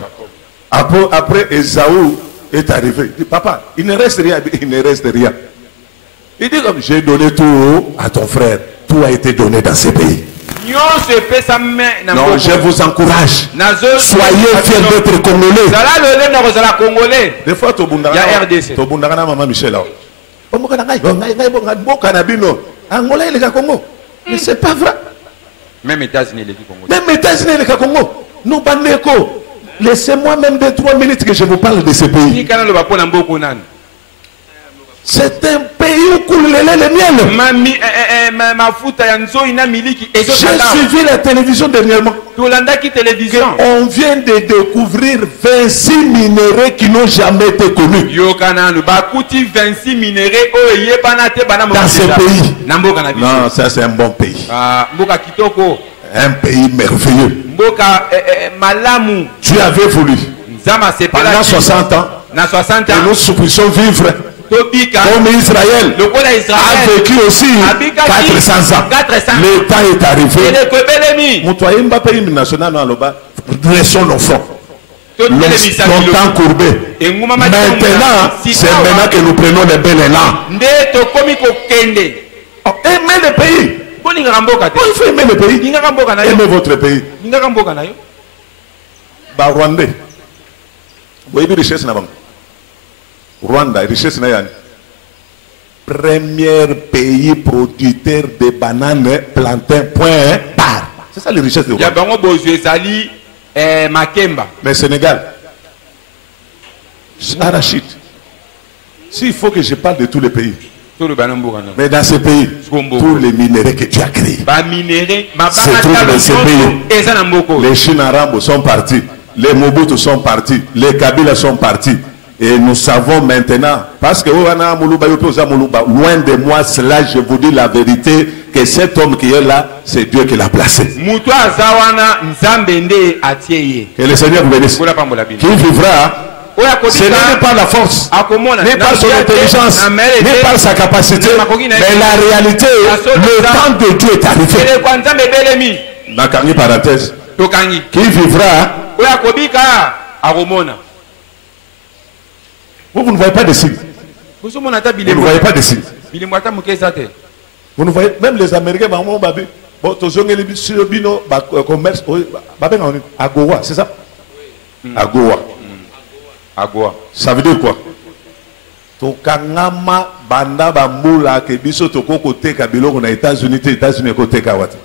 Après Esaü est arrivé. Il dit papa, il ne reste rien, Il dit comme j'ai donné tout à ton frère, tout a été donné dans ce pays. Non, je vous encourage. Soyez fiers d'être Congolais. Des fois, tu as RDC. Tu as maman Michel. Mais c'est pas vrai. Même États-Unis, les Congo. Même États-Unis, les Congo. Nous, Bandeko. Laissez-moi même 2-3 minutes que je vous parle de ce pays. C'est un pays où coule le miel. J'ai suivi la télévision dernièrement. On vient de découvrir 26 minéraux qui n'ont jamais été connus. Dans ce pays. Non, ça c'est un bon pays. Un pays merveilleux. Tu avais voulu. Pendant 60 ans. Et nous supposons vivre. Comme Israël a vécu aussi 400 ans. Le temps est arrivé. Montoyer Mbappé hymne national dans le bas. Dressons nos fronts. Longtemps courbé. Maintenant, c'est maintenant que nous prenons les belles élan. Aimez le pays. Il faut aimer le pays. Aimez votre pays. Rwandais. Vous voyez richesse là-bas. Rwanda, richesse nayan. Premier pays producteur de bananes, plantains, point barre. C'est ça les richesses de Rwanda. Mais Sénégal, arachide. S'il faut que je parle de tous les pays. Mais dans ces pays, tous les minéraux que tu as créés se trouvent dans ces pays. Les Chinarambo sont partis, les Mobutu sont partis, les Kabila sont partis. Et nous savons maintenant, parce que loin de moi, cela, je vous dis la vérité, que cet homme qui est là, c'est Dieu qui l'a placé. Que le Seigneur vous bénisse. Qui vivra, ce n'est pas la force, ni par son intelligence, ni par sa capacité, mais la réalité, le temps de Dieu est arrivé. Nakani parenthèse. Qui vivra, vous ne voyez pas de signes. Vous ne voyez pas de signes. Vous ne voyez même les Américains, commerce, Agowa, c'est ça? Agowa. Ça veut dire quoi? Tokangama banda bambula ke biso tokoko teka biloko na États-Unis côté kawata.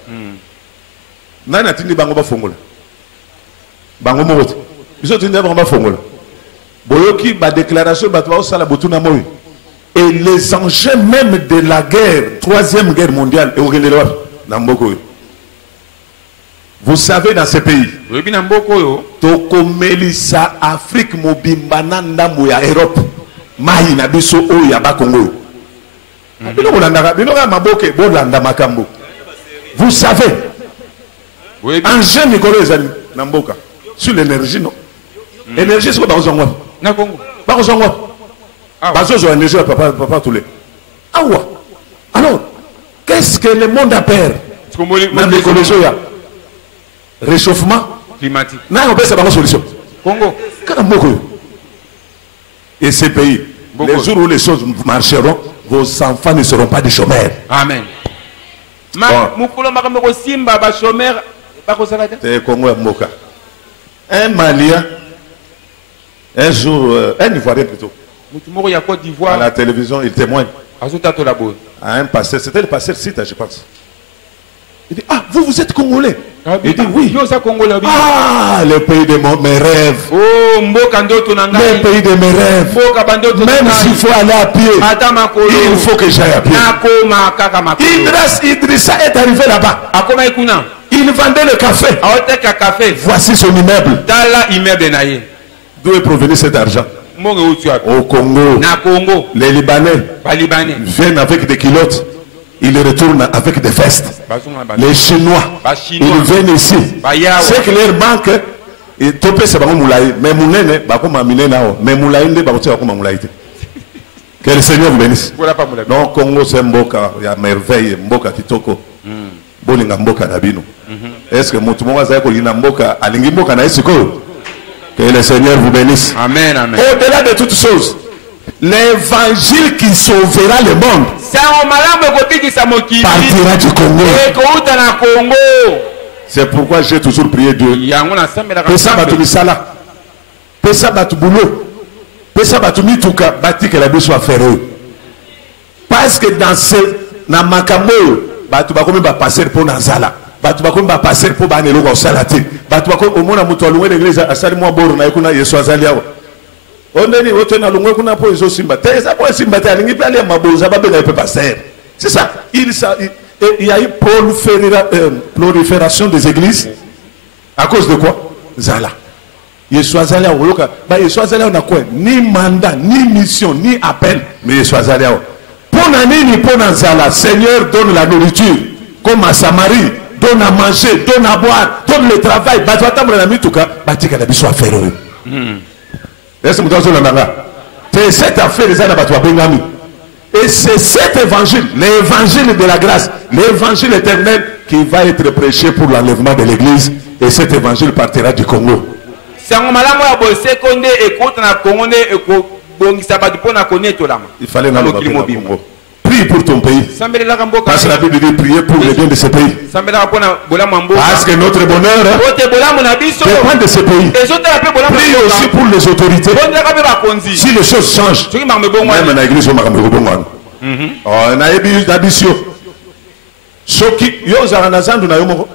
Nani atindi bango ba fongola. Bango moto. Biso tindi bango ba fongola. Boyoki ba déclaration batwa osala botuna moyi. Et les enjeux même de la guerre, troisième guerre mondiale, vous savez dans ces pays, Tokomelisa Afrique Mobimbananda Mouya Europe, Mahina Biso Oyaba Congo. Vous savez, enjeu Nicolas Namboka sur l'énergie, non? L'énergie, c'est quoi dans le papa tous les. Alors, qu'est-ce que le monde a peur? Réchauffement, climatique. Non, on peut savoir une solution. Congo. Et ces pays, les jours où les choses marcheront, vos enfants ne seront pas des chômeurs. Amen. C'est Congo et Moka. Un Malien, un jour, un Ivoirien plutôt, à la télévision, il témoigne à un pasteur, c'était le pasteur Sita, je pense. Il dit, ah, vous êtes Congolais? Il dit, oui. Ah, le pays de mes rêves. Le pays de mes rêves. Même s'il faut aller à pied, il faut que j'aille à pied. Idrissa est arrivé là-bas. Il vendait le café. Voici son immeuble. D'où est provenu cet argent? Au Congo. Les Libanais viennent avec des culottes. Ils retournent avec des vestes. Les Chinois, ils viennent ici. C'est que leur banque, et topé c'est pas moulaï, mais moulene, bah comme amine là, mais moulaï ne bah comme moulaï. Que le Seigneur vous bénisse. Non, Congo c'est mboka, il y a merveille, mboka kitoko. Bolinga mboka nabino. Est-ce que mon tout le monde a dit mboka, alingi mboka na esiko? Que le Seigneur vous bénisse. Amen, amen. Au-delà de toutes choses, l'évangile qui sauvera le monde partira du Congo. C'est pourquoi j'ai toujours prié Dieu. Pesa batu misala, pesa batu boulot, pesa batu mituka, bati que la vie soit ferrée. Parce que dans ce namakambo, batu bakomi ba passer pour Nazala. Batu bakomi ba passer pour banelo ko salati. Batu bakomi omona mutu alungwe l'église asali mwa boru na ikuna Yesu azali awo. C'est ça. Il y a eu prolifération des églises. À cause de quoi? Zala. On a quoi? Ni mandat, ni mission, ni appel. Mais pour Nani, pour Zala, Seigneur donne la nourriture. Comme à Samarie, donne à manger, donne à boire, donne le travail. C'est cette affaire et c'est cet évangile, l'évangile de la grâce, l'évangile éternel qui va être prêché pour l'enlèvement de l'église, et cet évangile partira du Congo. Il fallait dans le Congo. Prie pour ton pays. Parce que la Bible dit prier pour le bien de ce pays. Parce que notre bonheur dépend de ce pays. Prie aussi pour les autorités. Si les choses changent, même dans l'église, on a eu d'ambition. Soki, yo ozana zandu na yomoko,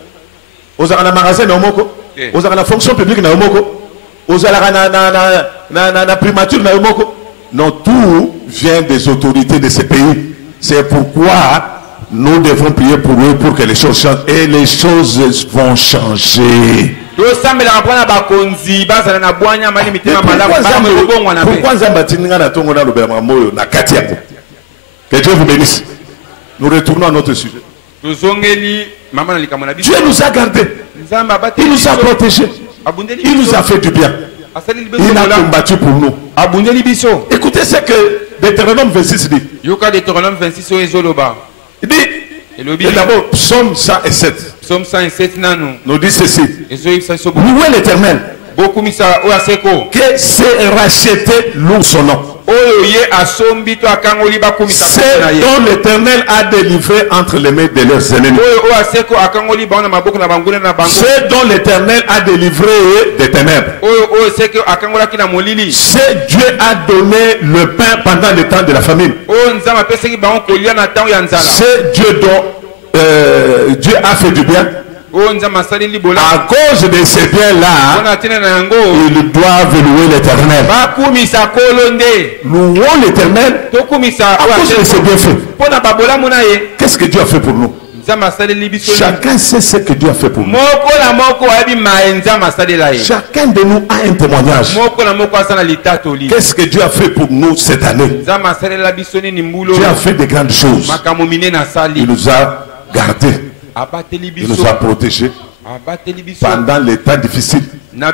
ozana magasin na yomoko, ozana fonction publique na yomoko, ozana na primature na yomoko. Non, tout vient des autorités de ce pays. C'est pourquoi nous devons prier pour eux pour que les choses changent. Et les choses vont changer. Pourquoi que Dieu vous bénisse. Nous retournons à notre sujet. Dieu nous a gardés. Il nous a protégés. Il nous a fait du bien. Il a combattu pour nous. Écoutez ce que Deutéronome 26 dit. Il dit, et d'abord, psaume 107. Psaume 107 nous dit ceci. Louez l'Éternel. Que c'est racheté loue son nom. C'est dont l'Éternel a délivré entre les mains de leurs ennemis. C'est dont l'Éternel a délivré des ténèbres. C'est Dieu a donné le pain pendant le temps de la famine. C'est Dieu dont Dieu a fait du bien. À cause de ces biens-là, ils doivent louer l'Éternel. Louons l'Éternel à cause de ses bienfaits. Qu'est-ce que Dieu a fait pour nous? Chacun sait ce que Dieu a fait pour nous. Chacun de nous a un témoignage. Qu'est-ce que Dieu a fait pour nous cette année? Dieu a fait de grandes choses. Il nous a gardés. Il nous a protégés pendant les temps difficiles. Na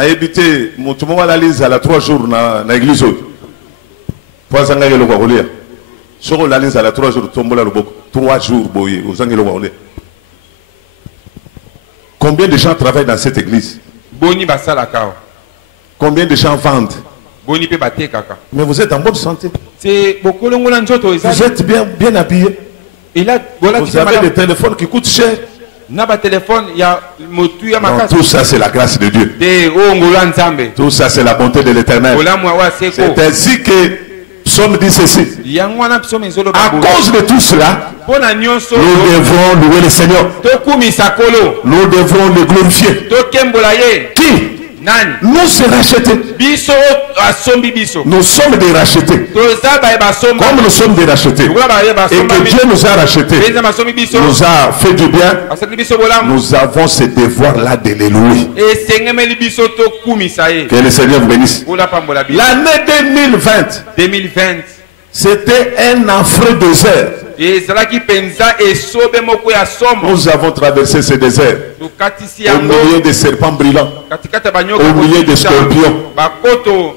habité mon tout le monde à la 3 jours na l'église. Pour ça le quoi sur la lise à la 3 jours tombola le 3 jours boye aux angelo wa Combien de gens travaillent dans cette église? Boni basala kao. Combien de gens vendent? Boni pe bate kaka. Mais vous êtes en bonne santé. C'est bokolongola nzoto Vous ezali. êtes bien habillés. Et là voilà Vous avez des téléphones qui coûtent cher. na ba téléphone ya motu ya Non, makasi. tout ça c'est la grâce de Dieu. De o ngolo nzambe. Tout ça c'est la bonté de l'Éternel. Ola mwa wa seko. C'est ainsi que Psaume dit ceci. Yango na pso mezolo À babo. cause de tout cela, Pona nyonso nous devrons louer le Seigneur. to kumisa kolo. Nous devrons le glorifier. To kembola ye. Qui Nani? nous s'est racheté. Biso asombi biso. Nous sommes des rachetés. Toza ba ba somba. Comme nous sommes des rachetés. Ola ba ye ba Et somba. que Dieu nous a rachetés, Benza masombi biso. nous a fait du bien. Asali biso bolam. Nous avons ce devoir-là de les louer. Et sengemeli biso to kumisa ye. Que le Seigneur vous bénisse. Ola pambola biso. L'année 2020, 2020. c'était un affreux désert. ezalaki penza esobe moko ya somo Nous avons traversé ce désert tokatisi au yango milieu des serpents brillants, katikati ya banyoka au milieu des scorpions. bakoto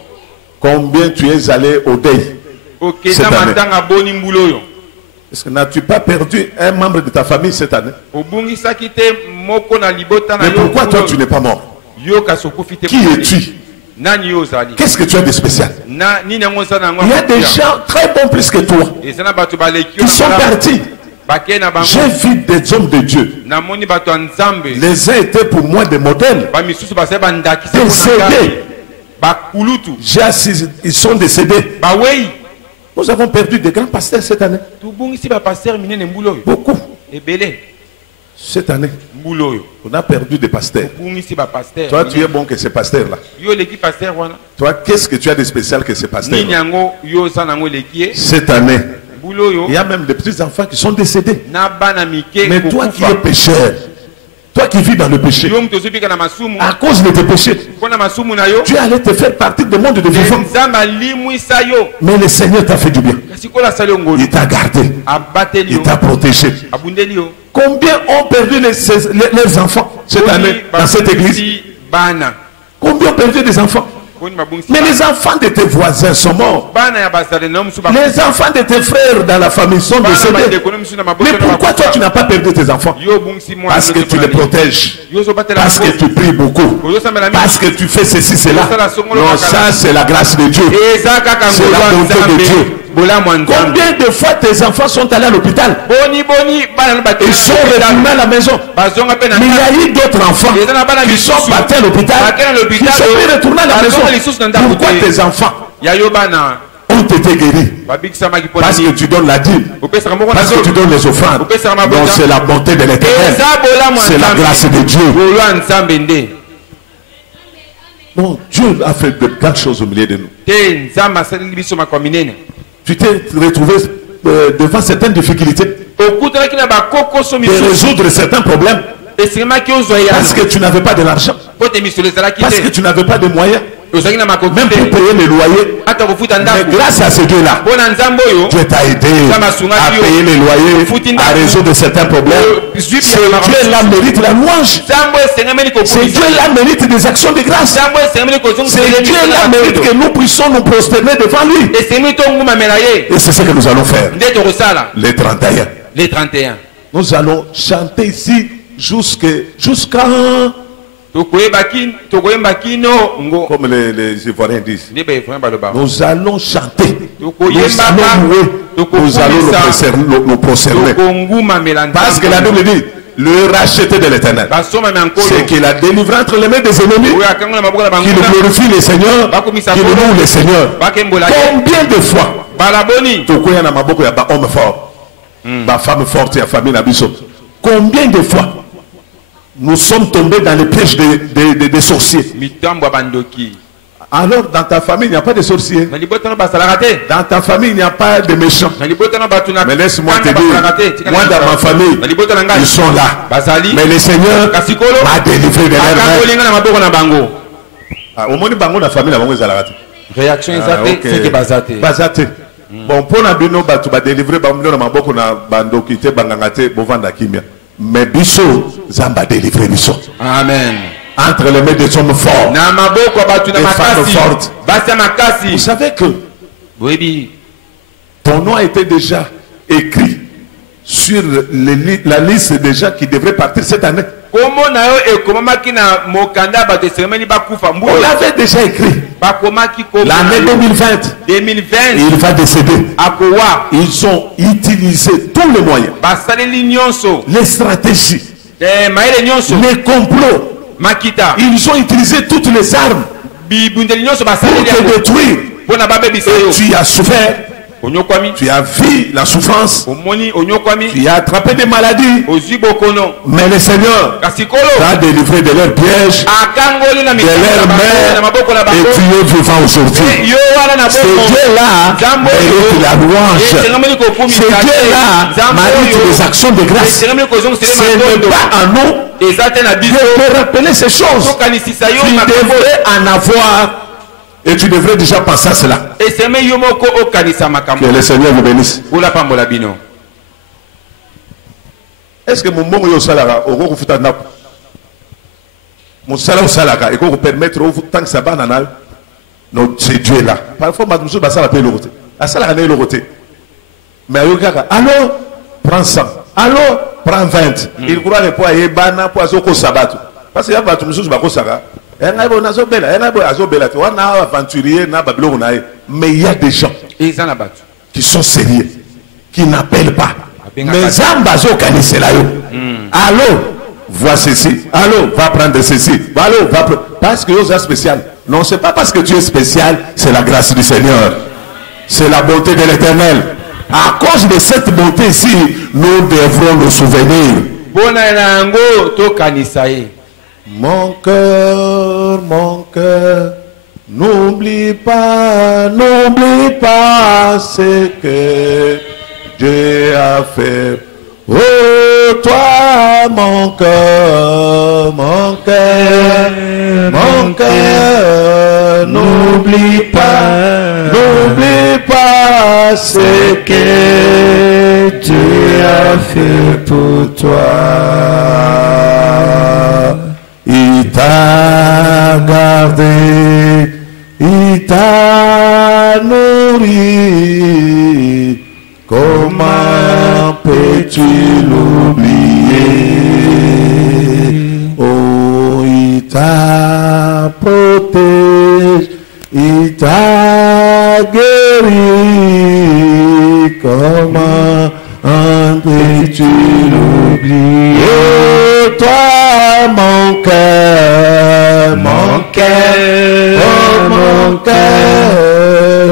Combien tu es allé au deuil? okenda matanga boni mbula oyo Est-ce que n'as-tu pas perdu un membre de ta famille cette année? obungisaki te moko na libota na Mais yo pourquoi toi tu n'es pas mort? yo kasi okufi te Qui es-tu? nani yo ozali Qu'est-ce que tu as de spécial? na nini yango oza na yango Il y a des gens très bons plus que toi eza na bato baleki qui sont partis. bakei na bango J'ai vu des hommes de Dieu. namoni bato ya nzambe Les uns étaient pour moi des modèles. bamisusu bazali bandakisa Décédés. bakulutu J'ai assisté, ils sont décédés. bawei Nous avons perdu des grands pasteurs cette année. tobungisi bapaster minene mbula oyo Beaucoup. ebele Cette année, mbula oyo on a perdu des pasteurs. bungisi bapaster Toi, tu es bon que ces pasteurs-là. yo eleki paster wana Toi, qu'est-ce que tu as de spécial que ces pasteurs? nini yango yo oza nango eleki ye Cette année, mbula oyo il y a même des petits-enfants qui sont décédés. na bana mike Mais toi qui es kokufa pécheur, toi qui vis dans le péché, yo moto ozobika na masumu à cause de tes péchés, mpo na masumu na yo tu allais te faire partie du monde de vivants. nzambe alimwisa yo Mais le Seigneur t'a fait du bien. kasi kola asali yo ngolu Il t'a gardé. abateli Il yo t'a protégé. abundeli yo Combien ont perdu leurs enfants cette année dans cette église? babungisi bana Combien ont perdu des enfants? boni babungisi Mais bana. les enfants de tes voisins sont morts. bana ya bazali na yo mosusu Les enfants de tes frères dans la famille sont bana décédés. bandeko na mosusu na maboko Mais na pourquoi toi bakufa. tu n'as pas perdu tes enfants? yo obungisi mwana Parce que tu les protèges. yo ozobatela Parce que tu pries beaucoup. ozosambela Parce que tu fais ceci, cela. Osala songolo Non, bakala. ça c'est la grâce de Dieu. eza kaka C'est ngolu la ya bonté de nzambe Dieu. bolamu ya nzambe Combien de fois tes enfants sont allés à l'hôpital? boni bana no Ils sont retournés à la maison. bazonga pe na Mais il y a eu d'autres enfants Ils ont pas qui sont lisusu. partis à l'hôpital, Bakena na qui l'hôpital, sont plus retournés à la maison. bazonga lisusu na ndako Pourquoi te. tes enfants ya yo bana ont été guéris? babikisamaki mpona Parce que tu donnes la dîme. opesaka moko na Parce que tu zolo donnes les offrandes. Opesa ma Donc bonne c'est la bonté de l'Éternel. eza bolamu ya C'est la grâce nzambe de Dieu. bolo ya nzambe nde Donc Dieu a fait de grandes choses au milieu de nous. te nzambe asaleli biso makambo minene Tu t'es retrouvé devant certaines difficultés okutanaki na bakokoso de misusu résoudre certains problèmes esengemaki ozwa parce yana que tu n'avais pas de l'argent, po te misolo ezalaki parce que te tu n'avais pas de moyens, ozalaki na makoki même pour te payer les loyers. ata kofuta Mais ndako grâce à ce Dieu-là, mpo na nzambe oyo Dieu t'a aidé Masunga à Dio. payer les loyers, Futinda. à résoudre certains problèmes. Zui C'est bien, Dieu-là mérite la louange. nzambe esengemeli C'est kokumisa Dieu-là mérite des actions de grâce. nzambe esengemeli C'est Dieu-là mérite que nous puissions nous prosterner devant lui. esengemeli tongumamela ye Et c'est ce que nous allons faire. nde tokosala Les 31. les 31 Nous allons chanter ici jusqu'à... tokoyembaki no ngo Comme les Ivoiriens disent. nde baefrien baloba Nous allons chanter. Nous tokoyembaka allons louer. Nous allons nous prosterner. tokongumamela Parce que la Bible dit, le racheté de l'Éternel, basomami ya nkolo c'est qu'il a délivré entre les mains des ennemis, oyo akanga na maboko na qu'il banguna glorifie les seigneurs, qu'il loue les seigneurs. bakembola ye Combien de fois balaboni tokoya na maboko ya ba homme fort, ba femme forte ya famille na biso? Combien de fois nous sommes tombés dans les pièges des sorciers? mitambo ya bandoki Alors dans ta famille il n'y a pas de sorciers, na libota no basalaka te dans ta famille il n'y a pas de méchants. na libota no bato na Mais laisse-moi te kanda basalaka te, dire, tika moi na dans ma famille, na libota na ngai ils sont là. bazali Mais le Seigneur kasi kolo m'a délivré de leurs mains. akangolinga na maboko na bango Au moins bango na famille na bango ezalaka te. réaction eza te seke baza te baza te. Bon mpona bino bato badélivre bamilio na maboko na bandoki te banganga te bovanda kimia. Mais biso Nzambe adélivre biso amen entre les mains des hommes forts. na maboko ya bato na Des femmes makasi fortes. basi ya Vous makasi savez que boyebi ton nom a été déjà écrit sur la liste des gens qui devraient partir cette année. Komo na yo ekomamaki na mokanda ba de cérémonie ba kufa mbu. On l'avait déjà écrit. Ba komaki ko L'année 2020. 2020. Il va décéder. Akowa. Ils ont utilisé tous les moyens. Ba saleli nyonso. Les stratégies. Maele nyonso. Les complots. Makita. Ils ont utilisé toutes les armes Bibundeli nyonso ba pour saleli te détruire. Pona ba bebisa yo. Tu as souffert. Onyokwami. Tu as vu la souffrance. Omoni onyokwami. Tu as attrapé des maladies. Ozibokono. Mais le Seigneur Kasikolo. t'a délivré de leurs pièges, Akangoli na de mikolo leurs mains, et tu es vivant aujourd'hui. Yo wana na Ce boko. Dieu-là mérite la louange. Ce Dieu-là mérite les actions de grâce. Ce n'est pas à nous de te rappeler ces choses. Tu devrais en avoir et tu devrais déjà penser à cela. Que le Seigneur vous bénisse. Est-ce que mon bon yo salara au go futa na mon salaire au salaka et qu'on vous permettre au tant que ça va nanal non c'est Dieu là parfois madame so basala pe l'autre à salaka ne l'autre mais yo kaka allô prends 100 allô prends 20 il croit le poids et bana poids ko sabato parce que ya batu mususu bako saka enga bo nazo bela enga bo azo bela tu wana aventurier na babilo na mais il y a des gens qui sont sérieux qui n'appellent pas. Mais Zambazo Kanisela yo. Allô, vois ceci. Allô, va prendre ceci. Allô, va prendre. Parce que tu es spécial. Non, c'est pas parce que tu es spécial, c'est la grâce du Seigneur. C'est la bonté de l'Éternel. À cause de cette bonté ici, nous devrons nous souvenir. Mon cœur, n'oublie pas ce que Dieu a fait. Oh, toi, mon cœur, n'oublie pas ce que Dieu a fait pour toi. Il t'a gardé, il t'a nourri. Comment peux-tu l'oublier? Oh, il t'a protégé, il t'a guéri. Comment peux-tu l'oublier? Oh, toi, mon cœur,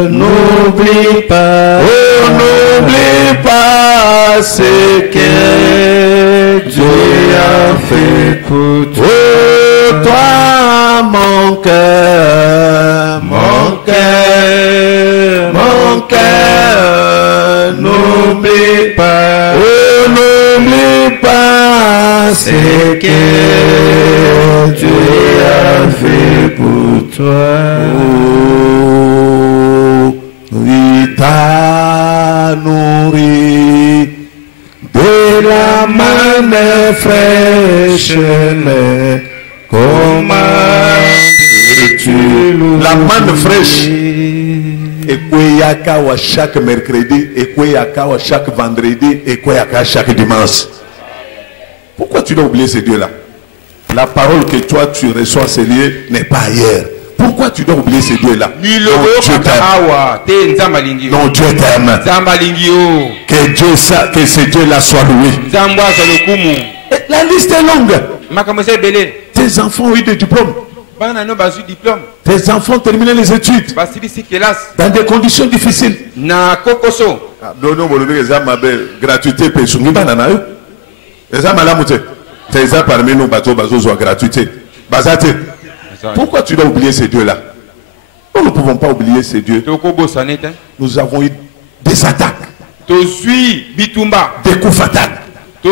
n'oublie pas. N'oublie pas ce que Dieu a fait pour toi. Oh, toi, mon cœur, n'oublie pas. Oh, n'oublie pas ce que Dieu a fait pour toi. Oh, il t'a nourri de la manne fraîche, mais comment peux-tu la manne fraîche et quoi wa chaque mercredi et quoi chaque vendredi et quoi chaque dimanche. Pourquoi tu dois oublier ces dieux-là? La parole que toi tu reçois sérieux n'est pas ailleurs. Pourquoi tu dois oublier ces dieux-là? Non, Dieu t'aime. Que Dieu ça, que ce Dieu-là soit loué. La liste est longue. Tes enfants ont eu des diplômes. Tes enfants ont terminé les études dans des conditions difficiles. Gratuité, parmi nous, gratuité. Pourquoi tu dois oublier ces dieux-là? Nous ne pouvons pas oublier ces dieux. Nous avons eu des attaques, des coups fatals, des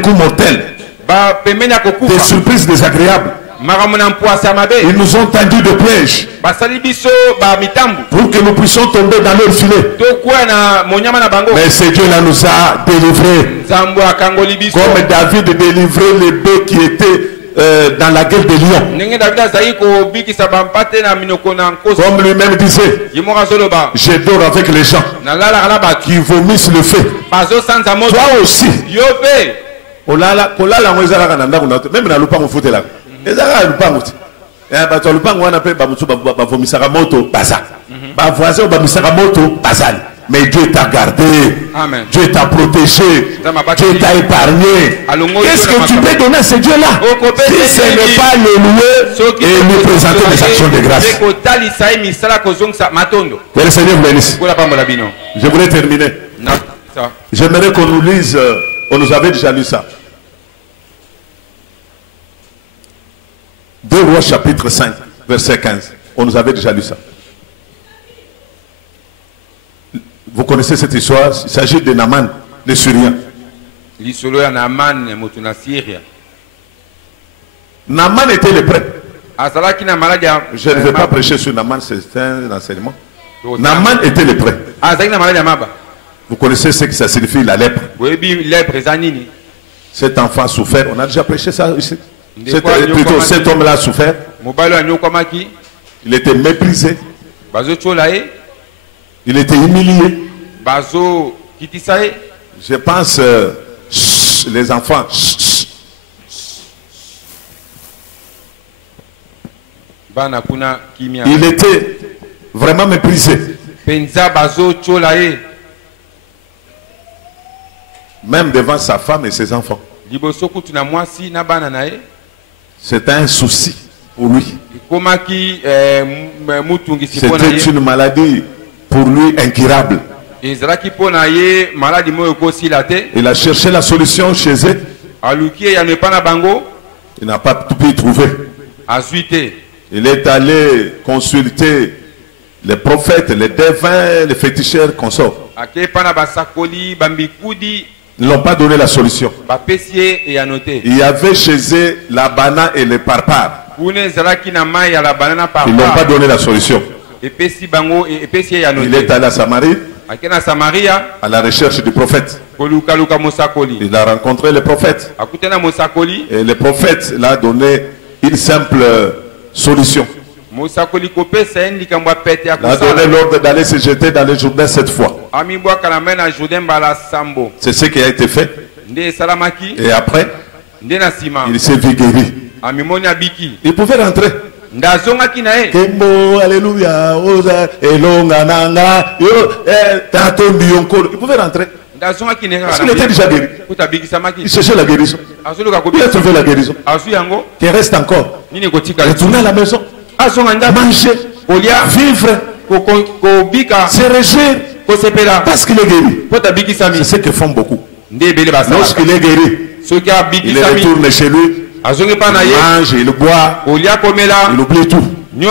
coups mortels, des surprises désagréables. Ils nous ont tendu de pièges pour que nous puissions tomber dans leur filet. Mais ce Dieu-là nous a délivrés. Comme David délivrait les bœufs qui étaient dans la gueule des lions. Comme lui-même disait, je dors avec les gens qui vomissent le feu. Toi aussi, Olala ngo ezalaka na ndako na te. Même na lupango futela. Ezalaka lupango te. Bato lupango wana pe bamusu bavomisaka moto baza. Ba voisin bamisaka moto bazali. Mais Dieu t'a gardé. Amen. Dieu t'a protégé. Dieu t'a épargné. Qu'est-ce que tu peux donner à ce Dieu-là? Si ce n'est pas le louer et lui présenter des actions de grâce. Que le Seigneur vous bénisse. Je voulais terminer. J'aimerais qu'on nous lise, on nous avait déjà lu ça. 2 Rois chapitre 5, verset 15. On nous avait déjà lu ça. Vous connaissez cette histoire, il s'agit de Naaman, le Syrien. Naaman était le prêtre. Je ne vais pas prêcher sur Naaman, c'est un enseignement. Naaman était le prêtre. Vous connaissez ce que ça signifie, la lèpre. Cet enfant a souffert, on a déjà prêché ça ici. Plutôt cet homme-là a souffert. Il était méprisé. Il était humilié. Je pense, les enfants, il était vraiment méprisé. Même devant sa femme et ses enfants. C'était un souci pour lui. C'était une maladie pour lui incurable. Il a cherché la solution chez eux. Il n'a pas pu y trouver. Il est allé consulter les prophètes, les devins, les féticheurs consorts. Ils n'ont pas donné la solution. Il y avait chez eux la banane et les parpares. Ils n'ont pas donné la solution. Il est allé à Samarie à la recherche du prophète. Il a rencontré le prophète. Et le prophète l'a donné une simple solution. Il a donné l'ordre d'aller se jeter dans le Jourdain 7 fois. C'est ce qui a été fait. Et après, il s'est vu guéri. Il pouvait rentrer. Alléluia. Il pouvait rentrer. Parce qu'il était déjà guéri. Il cherchait la guérison. Il a trouvé la guérison. Il reste encore. Retourner à la maison. Manger. Vivre. Se réjouir. Parce qu'il est guéri. C'est ce que font beaucoup. Lorsqu'il est guéri, il retourne chez lui. Il mange, il boit, il oublie tout. Mais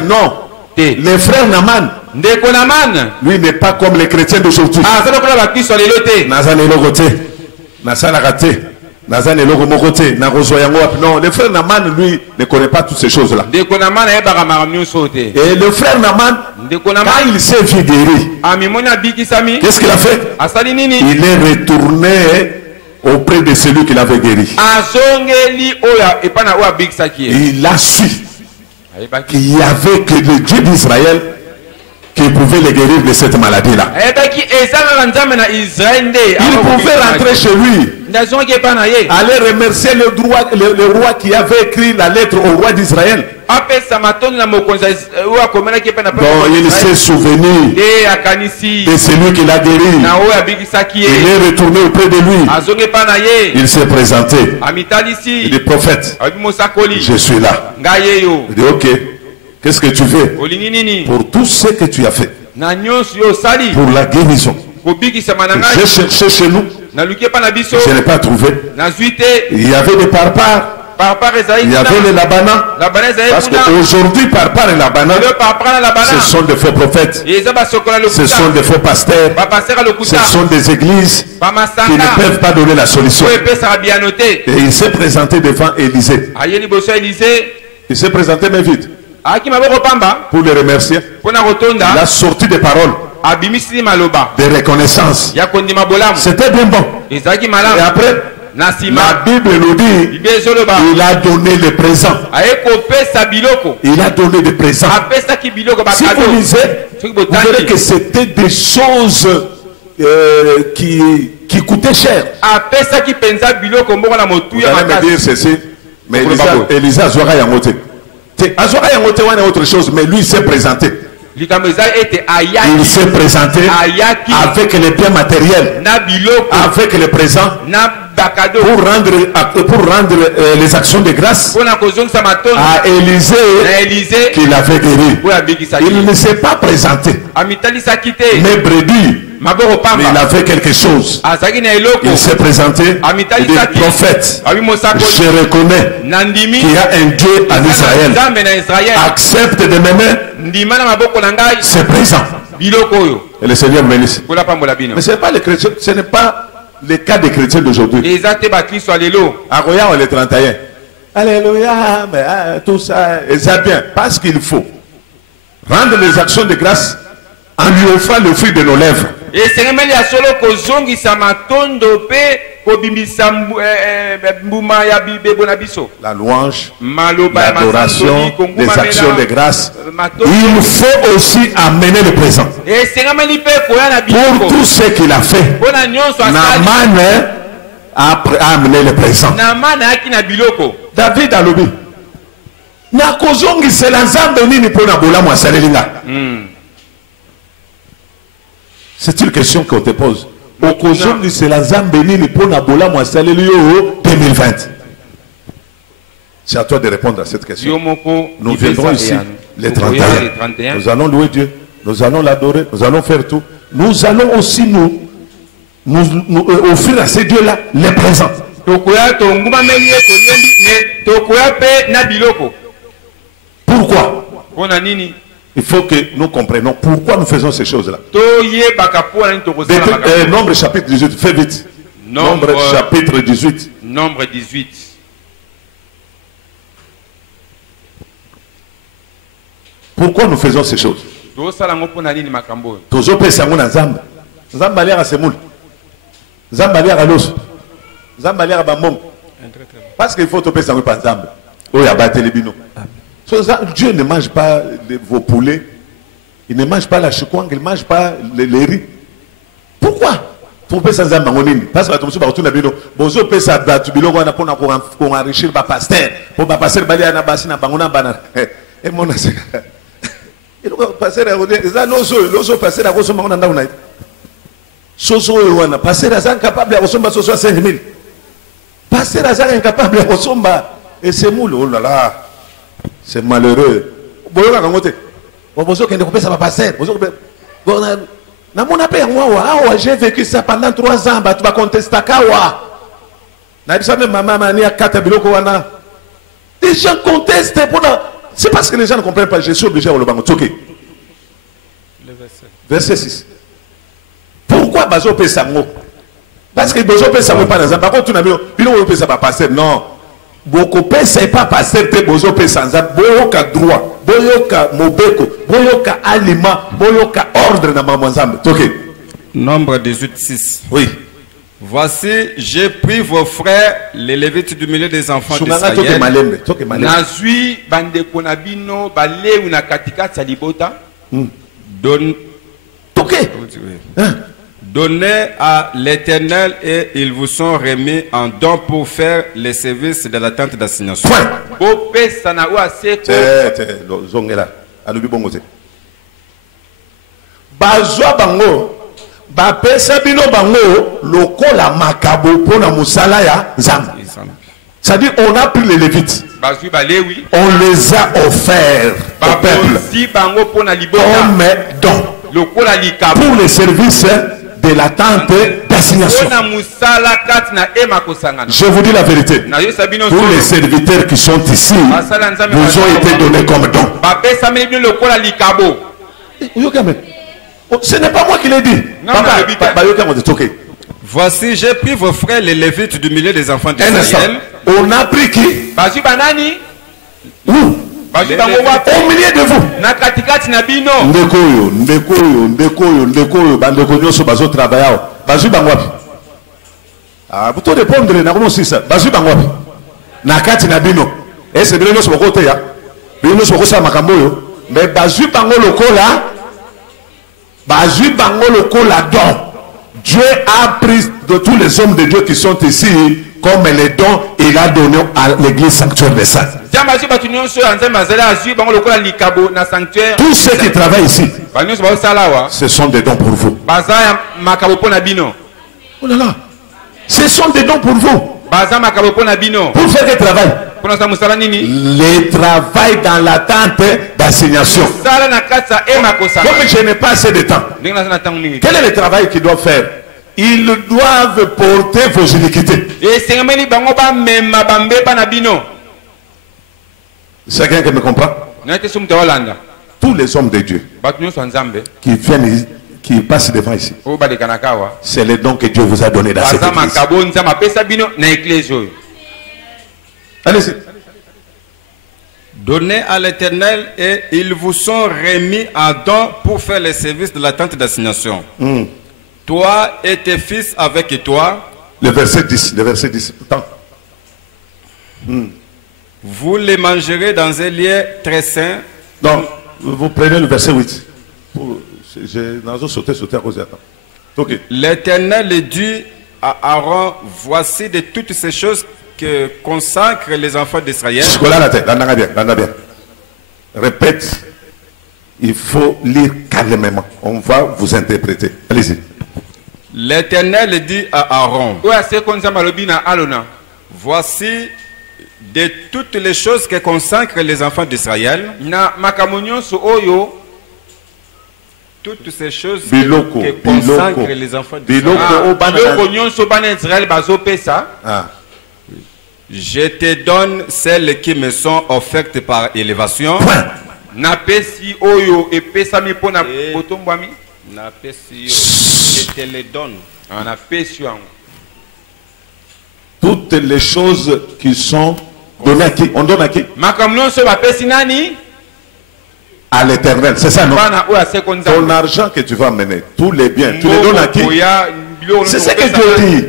non, le frère Naaman, lui n'est pas comme les chrétiens d'aujourd'hui. Non, le frère Naaman, lui, ne connaît pas toutes ces choses-là. Et le frère Naaman, quand il s'est vu guéri, qu'est-ce qu'il a fait? Il est retourné auprès de celui qui l'avait guéri. Il a su qu'il y avait que le Dieu d'Israël qui pouvait le guérir de cette maladie-là. Il pouvait rentrer chez lui, aller remercier le roi qui avait écrit la lettre au roi d'Israël. Donc il s'est souvenu de celui qui l'a guéri. Il est retourné auprès de lui. Il s'est présenté. Il dit, prophète, je suis là. Il dit, ok, qu'est-ce que tu veux? Pour tout ce que tu as fait, pour la guérison. J'ai cherché chez nous, je n'ai pas trouvé. Il y avait des parpares. Il y avait les labanas. Parce qu'aujourd'hui, parpar et labana, ce sont des faux prophètes. Ce sont des faux pasteurs. Ce sont des églises qui ne peuvent pas donner la solution. Et il s'est présenté devant Élisée. Il s'est présenté mais vite. Pour le remercier. Il a sorti des paroles de reconnaissance. C'était bien bon. Et après, la Bible nous dit il a donné le présent. Il a donné des présents. Si vous lisez, vous verrez que c'était des choses qui Il coûtait cher. apesa ki penza biloko mboko na motu Vous ya allez me dire makasi ceci, mais Pourquoi pas Elisa Azora Yangote. Azora Yangote, on a autre chose, mais lui il s'est présenté. likambo eza ete Il ayaki s'est présenté ayaki avec les biens matériels, na biloko avec les présents, na bakado pour rendre les actions de grâce mpona kozongisa matondo à Élisée na Élysée qu'il avait guéri. oyo abikisaki Il ne s'est pas présenté, amitalisaki te mais brebis, maboko mais il pamba avait quelque chose. azalaki na eloko Il s'est présenté, il dit prophète, abi mosakoli je reconnais na ndimi qu'il y a un Dieu en Israël. nzambe na Israël Accepte de m'aimer, ndima na maboko na ngai c'est présent. biloko oyo Et le Seigneur bénisse. kola pambola bino Mais ce n'est pas les chrétiens, ce n'est pas le cas des chrétiens d'aujourd'hui. eza te bakristo ya lelo Regarde les 31. Alléluia, mais tout ça, et ça bien, parce qu'il faut rendre les actions de grâce en lui offrant le fruit de nos lèvres. esengemeli ya solo kozongisa matondo mpe kobimbisa mbuma ya bibebo na biso La louange, maloba ya l'adoration, masandoli les actions de kongumamela grâce. matondo Il faut aussi amener le présent. esengemeli mpe koya na Pour biloko tout ce qu'il a fait, mpona nyonso asali Naaman a amené le présent. namana ayaki na biloko David alobi nakozongisela nzambe nini mpona bolamu asaleli nga. C'est une question qu'on te pose. Okozongisela nzambe nini mpona bolamu asaleli yo 2020. C'est à toi de répondre à cette question. yo moko Nous viendrons ici les 31. Nous allons louer Dieu, nous allons l'adorer, nous allons faire tout. Nous allons aussi nous offrir à ces dieux-là les présents. tokoya tongumameli ye toyebi me tokoya mpe na biloko Pourquoi? mpona nini Il faut que nous comprenions pourquoi nous faisons ces choses-là. toyebaka mpona nini tokozala makambo Nombre chapitre 18, fais vite. Nombre chapitre 18. nombre 18 Pourquoi nous faisons ces choses? tosala yango mpona nini makambo oyo Tozopesa yango na Nzambe. Nzambe aliaka semule. Nzambe aliaka loso. Nzambe aliaka bambongo. Parce qu'il faut topesa yango pa Nzambe. Oyo abateli bino. Dieu ne mange pas vos poulets. Il ne mange pas la chikwang, il ne mange pas les riz. Pourquoi? Pour pesa Nzambe yango nini? Parce que bato bakotuna bino. Bozo pesa bato biloko wana pona ko enrichir ba pasteur. Po ba pasteur bali na basi na bango na bana. Et mon aseka. Il faut passer à côté. Ça l'oso passer à côté de na soso wana passer à incapable à resomba soso à 5000. Passer à incapable à resomba et c'est moule. Oh là là. C'est malheureux. Boyo ka ngote. Bozo kende ko pesa ba passer. Bozo ko na mon appel moi j'ai vécu ça pendant 3 ans ba tu vas contester kawa. Na bisa même maman mania kata biloko wana. Les gens contestent pour c'est parce que les gens ne comprennent pas. Je suis obligé à le bango. Ok. Verset 6. Pourquoi Bazo Pesango? Parce que Bazo Pesango pas dans un. Par contre, tu n'as vu, Bilo Pesa pas passer. Non. Boko Pesa n'est pas passer. Bozo Pesanza. Boyoka droit. Boyoka Mobeko. Boyoka aliment. Boyoka ordre dans Mamanzambe. Ok. Nombre 18, 6. Oui. Voici, j'ai pris vos frères, les Lévites du milieu des enfants d'Israël. nazwi bandeko na bino balewi na katikati ya libota donnez à l'Éternel et ils vous sont remis en don pour faire les services de la tente d'assignation. bopesa na oyo aseko zongela alobi bongo te bazwa bango bapesa bino bango lokola makabo pona musala ya Nzambe. C'est-à-dire on a pris les Lévites, on les a offerts au peuple comme don pour les services de la tente d'assignation. Je vous dis la vérité, tous les serviteurs qui sont ici vous ont été donnés comme don. Ce n'est pas moi qui l'ai dit. Voici, j'ai pris vos frères les Lévites du milieu des enfants d'Israël. On a pris qui? Où? Au milieu de vous. Ndekoyo, bandeko nyoso bazo travailler. Bazu bangwapi. Ah, vous te répondre na comment c'est ça? Bazu bangwapi. Na kati na bino. Et c'est bino so kote ya. Bino so kosa makambo yo. Mais bazu bango lokola. Bazu bango lokola don. Dieu a pris de tous les hommes de Dieu qui sont ici comme les dons, il a donné à l'église sanctuaire de ça. Tous ceux qui travaillent ici, ce sont des dons pour vous. Oh là là, ce sont des dons pour vous. Pour faire des travail. Les travail dans l'attente d'assignation. Comme je n'ai pas assez de temps, quel est le travail qu'ils doivent faire? Ils doivent porter vos iniquités. C'est quelqu'un qui me comprend? Tous les hommes de Dieu qui viennent, qui passent devant ici, c'est le don que Dieu vous a donné dans cette église. Allez-y. Donnez à l'Éternel et ils vous sont remis en don pour faire le service de la tente d'assignation. Toi et tes fils avec toi. Le verset 10. Le verset 10. Vous les mangerez dans un lieu très saint. Donc, vous prenez le verset 8. Okay. L'Éternel dit à Aaron, voici de toutes ces choses que consacrent les enfants d'Israël. Répète, il faut lire calmement. On va vous interpréter. Allez-y. L'Éternel dit à Aaron, voici de toutes les choses que consacrent les enfants d'Israël. Toutes ces choses que consacrent les enfants d'Israël. Je te donne celles qui me sont offertes par élévation. Je te les donne. Toutes les choses qui sont données à qui? On donne à qui? À l'Éternel, c'est ça, non? Ton argent que tu vas mener, tous les biens, tu les donnes à qui? C'est ce que Dieu dit.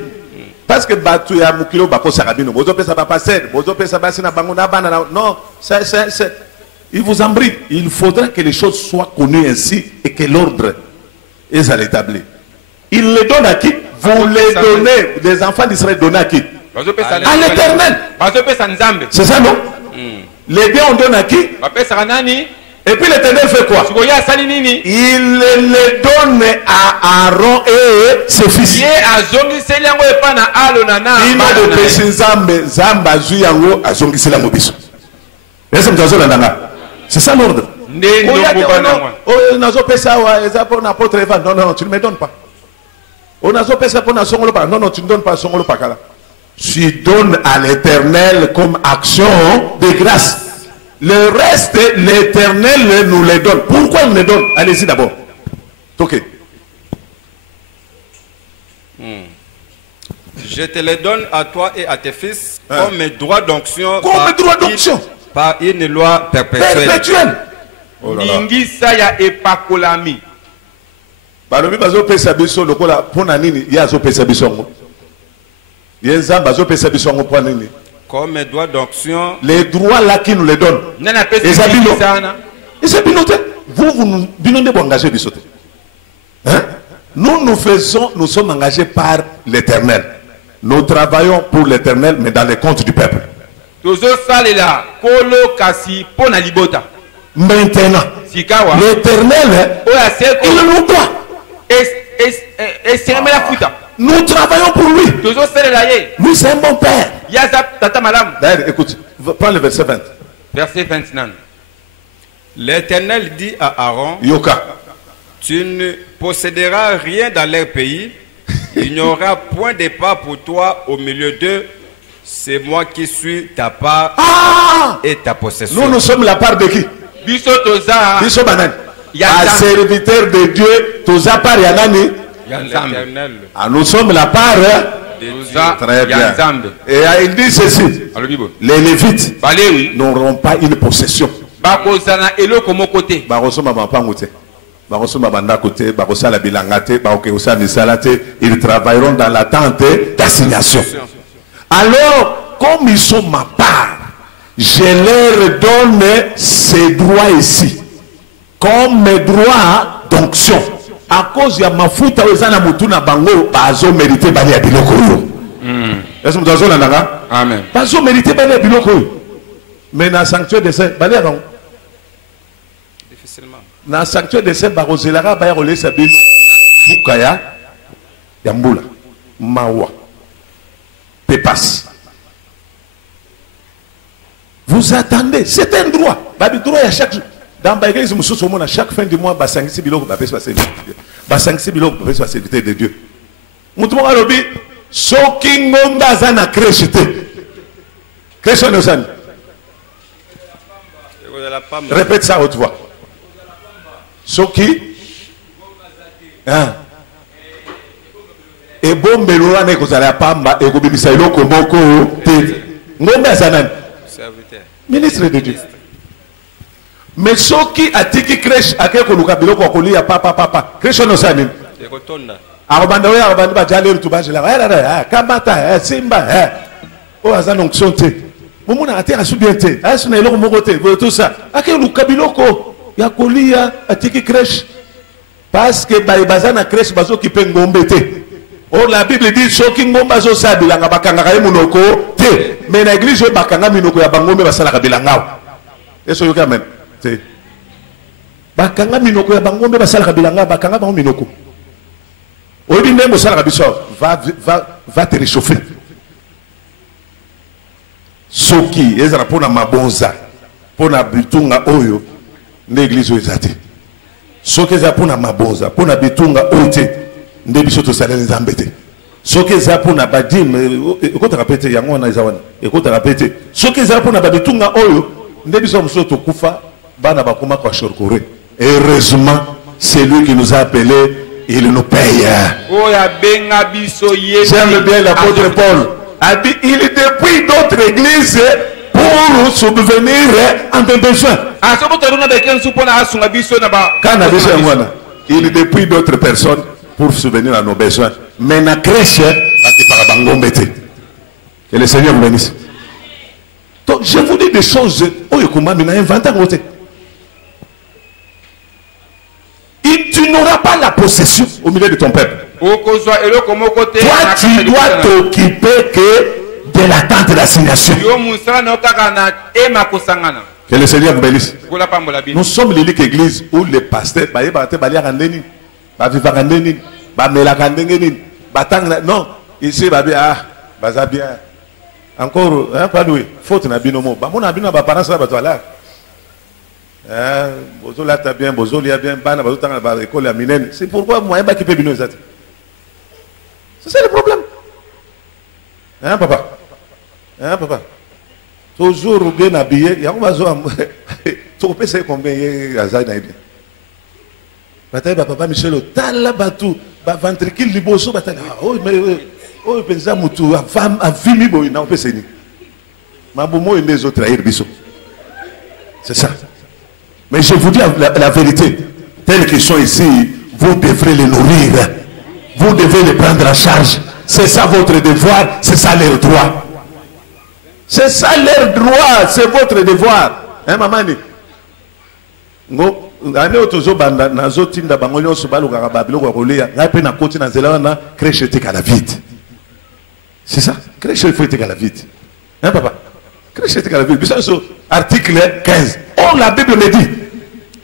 Parce que non, il vous embride. Il faudra que les choses soient connues ainsi et que l'ordre est à l'établir. Il les donne à qui? Vous les donnez, les enfants d'Israël donnent à qui? À l'Éternel. C'est ça, non? Les biens on donne à qui? Et puis l'Éternel fait quoi? Il les donne à Aaron et ses fils. C'est ça l'ordre. Non, non, tu ne me donnes pas. Non, non, tu ne donnes pas. Tu donnes à l'Éternel comme action de grâce. Le reste, l'Éternel nous les donne. Pourquoi il nous les donne? Allez-y d'abord. Ok. Je te les donne à toi et à tes fils comme droit d'onction. Comme droit d'onction. Par une loi perpétuelle. Oh là là. Balobi bazo pesa biso lokola pona nini ya zo pesa biso. Yenza bazo pesa biso ngo pona nini? Comme droit d'onction. Les droits là qui nous les donnent. Et c'est binoté. Vous nous binondez pour engager bisoté. Hein? Nous sommes engagés par l'Éternel. Nous travaillons pour l'Éternel, mais dans les comptes du peuple. Maintenant, l'Éternel, il nous doit. Nous travaillons pour lui. Lui, c'est un bon père. D'ailleurs, écoute, prends le verset 20. Verset 29. L'Éternel dit à Aaron, Yoka, tu ne posséderas rien dans leur pays. Il n'y aura point de part pour toi au milieu d'eux. C'est moi qui suis ta part et ta possession. Nous sommes la part de qui? Biso Banan. Un serviteur de Dieu, Toza par Yanani. Nous sommes la part de Dieu. Très bien. Et il dit ceci. Les Lévites n'auront pas une possession. Ils travailleront dans la tente d'assignation. Alors, comme ils sont ma part, je leur donne ces droits ici, comme mes droits d'onction. à cause ya mafuta ozana mutu na bango bazo mériter bali ya biloko yo. Est-ce que vous avez nanga? Amen. Bazo mériter bali ya biloko yo. Mais na sanctuaire de saint bali ya bango. Difficilement. Na sanctuaire de saint barozelara ba ya rolesa bino fukaya ya mbula mawa pepas. Vous attendez, c'est un droit. Babi droit à chaque jour. Dans l'église, à chaque fin du mois, basangisi biloko ba pesa serviteur. Basangisi biloko ba pesa serviteur de Dieu. Mutu mo alobi soki ngomba za na crèche te. Crèche no sani. Répète ça haute voix. Soki et bon melora ne kozala pamba e ko bimisa iloko moko te. Ngomba za nani? Ministre de Dieu. Mais ceux qui a dit que crèche a quelque chose de biloko kolia papa crèche no sani. Arabanda we arabanda ba jale tu ba jela. Kamata simba o azana nksonte. Mumuna ate asubiente. Asuna iloko moko te. Tout ça. Akelu kabiloko ya kolia a dit que crèche parce que ba bazana crèche bazo ki pengombe te. Or la Bible dit ceux qui ngomba zo sabilanga bakanga ka munoko te. Mais na église bakanga minoko ya bangombe basala ka bilanga. Eso yo amen. Te. Bakanga minoko ya bangombe basala ka bilanga bakanga ba minoko. Obi ndembo sala ka biso va te réchauffer. Soki ezara pona mabonza pona bitunga oyo l'église ezate. Soki ezara pona mabonza pona bitunga oyo nde biso to salé les embêtés. Soki ezara pona badim ekota rapete yango na ezawana ekota rapete. Soki ezara pona babitunga oyo nde biso muso to kufa bana bakoma kwa shorkore. Heureusement c'est lui qui nous a appelés, il nous paye. J'aime bien l'apôtre Paul. A dit, il depuis d'autres églises pour subvenir à des besoins. Il depuis d'autres personnes pour subvenir à nos besoins. Mais na crèche, que le Seigneur vous bénisse. Donc je vous dis des choses. Tu n'auras pas la possession au milieu de ton peuple. Toi, tu dois t'occuper que de l'attente d'assignation. Que le Seigneur vous bénisse. Nous sommes l'unique église où les pasteurs, non, ici, bien. Encore, faute na binomo. Mon abino ba parents là ba bozola ta bien, bozolia bien, bana bazotanga ba école ya minene. C'est pourquoi moi ba qui peut bino ezati. C'est ça le problème. Hein papa? Hein papa? Toujours bien habillé, ya bazo tu peux payer combien azai na bien. Bataille papa Michel tala batu ba ventricule liboso batala. Oh mais oh pensa mutu femme a vimi boy na opeseni. Mabumo et les autres trahir biso. C'est ça. Mais je vous dis la vérité, tels qu'ils sont ici, vous devrez les nourrir. Vous devez les prendre en charge. C'est ça votre devoir, c'est ça leur droit. C'est ça leur droit, c'est votre devoir. Hein, maman? Ane otozo banda nazo tinda bangonyo subalo karababilo kwa kolia ngape na koti na zela na crèche te kala vite. C'est ça, crèche il faut te kala vite. Hein papa? Crèche te kala vite. Biso article 15. Oh la Bible me dit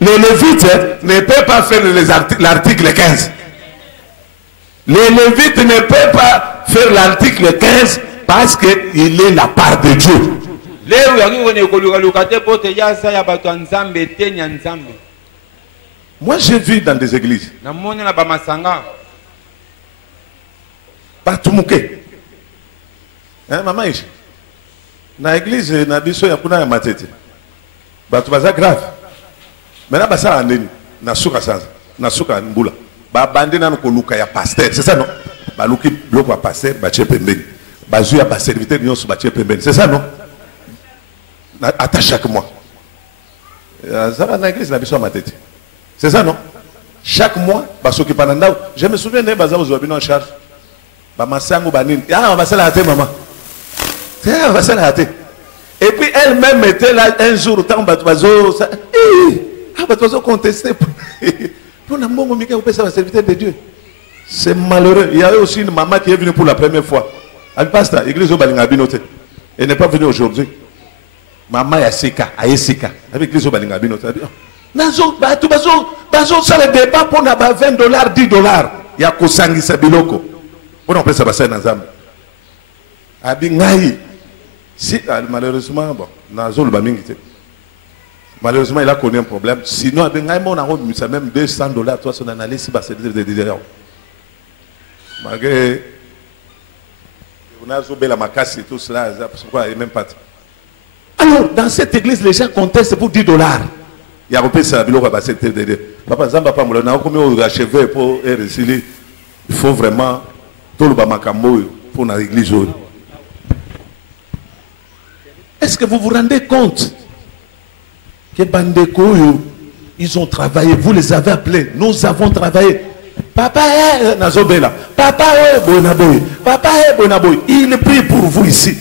les Lévites ne peuvent pas faire l'article 15. Les Lévites ne peuvent pas faire l'article 15 parce qu'il est la part de Dieu. Moi j'ai vu dans des églises. Batumouke. Hein maman ici. Dans l'église, na biso ya kuna ya matete. Batu baza grave. Maintenant basa andeni na suka sanza. Na suka mbula. Ba bande na ko luka ya pasteur. C'est ça non? Ba luki bloko ya pasteur ba che pembeni. Ba zu ya ba serviteur nyonso ba che pembeni. C'est ça non? Attends chaque mois. Ça va dans l'église na biso ya matete. C'est ça non? Chaque mois ba soki pananda. Je me souviens de baza aux en charge. Ba masango ba nini. Ah ba sala ate maman. C'est va ça la tête. Et puis elle-même était là un jour, tant bateau, contesté On a mon mec qui ça va serviteur de Dieu. C'est malheureux. Il y a aussi une maman qui est venue pour la première fois. Elle passe à l'église au Balingabinote. Elle n'est pas venue aujourd'hui. Maman est Seka, avec l'église au Balingabinote. Nazo, ça le débat pour na $20, $10. Il y a Kosangi Sabiloko. On appelle ça bassin Nazam. Abingaï. Si, malheureusement, bon, Nazo le Bamingite. Malheureusement, il a connu un problème. Sinon, Abingaï, on a remis ça même $200, toi, son analyse, c'est bassin de derrière. Malgré. On a zobé la macasse et tout cela, pourquoi il n'est même pas. Alors, dans cette église, les gens contestent pour $10. Il y a repris ça, papa Zamba pas moulin, on a achevé pour réciter. Il faut vraiment tout le bamakambo pour l'église. Est-ce que vous vous rendez compte que Bandeko, ils ont travaillé, vous les avez appelés, nous avons travaillé. Papa est Nazobela, papa est Bonaboy, papa est Bonaboy. Il prie pour vous ici.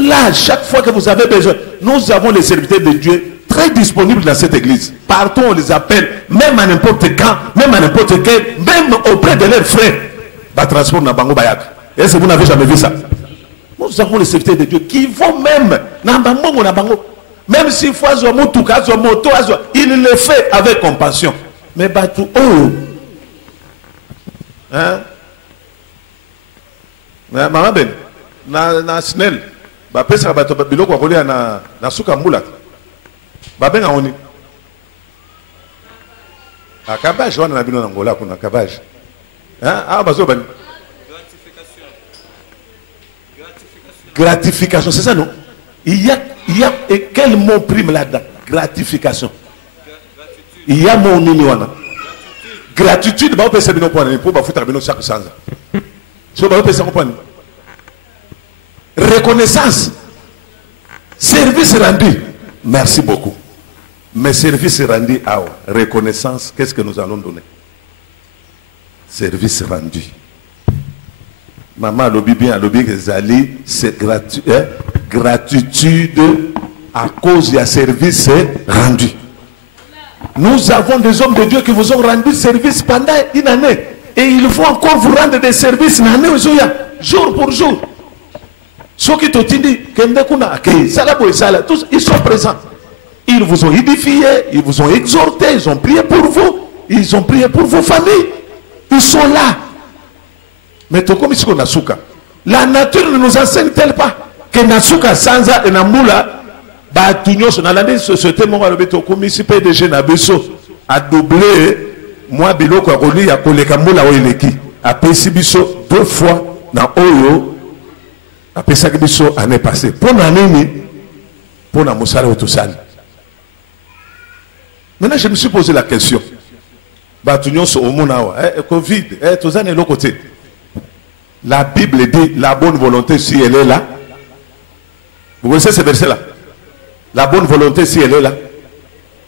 Là, chaque fois que vous avez besoin, nous avons les serviteurs de Dieu très disponibles dans cette église. Partout on les appelle, même à n'importe quand, même à n'importe quel, même auprès de leurs frères. Bah, transport na bango bayak. Est-ce que vous n'avez jamais vu ça? Nous avons les serviteurs de Dieu qui vont même na bango. Même s'il faut il le fait avec compassion. Mais batou oh, hein? Maman Ben, na snell. Bah pesa bato biloko kolia na suka mbula. Babenga oni. Akabage wana na bino na ngola kuna kabage. Hein? Ah bazo bani. Gratification, c'est ça non? Il y a et quel mot prime là-dedans? Gratification. Il y a mon nini wana. Gratitude ba pesa bino pour ba futa bino chaque chose. So ba pesa comprendre. Reconnaissance, service rendu, merci beaucoup. Mais service rendu à reconnaissance, qu'est-ce que nous allons donner? Service rendu. Maman lobby bien, lobby Zali, c'est gratitude à cause du service rendu. Nous avons des hommes de Dieu qui vous ont rendu service pendant une année. Et il faut encore vous rendre des services jour pour jour. Ceux qui t'ont dit, tous, ils sont présents. Ils vous ont édifié, ils vous ont exhorté, ils ont prié pour vous, ils ont prié pour vos familles. Ils sont là. Mais tout comme ici, la nature ne nous enseigne-t-elle pas que Nasuka Sanza et Namula, ce témoin comme ici, PDG Nabeso, a doublé, moi, Biloko, Roli, a Kolekamula, Oeleki, a Pesibiso 2 fois dans Oyo. Après ça, l'année passée. Pour l'année, pour la Moussala ou tout ça. Maintenant, je me suis posé la question. Covid, tout ça, de l'autre côté. La Bible dit la bonne volonté, si elle est là. Vous connaissez ce verset-là? La bonne volonté, si elle est là.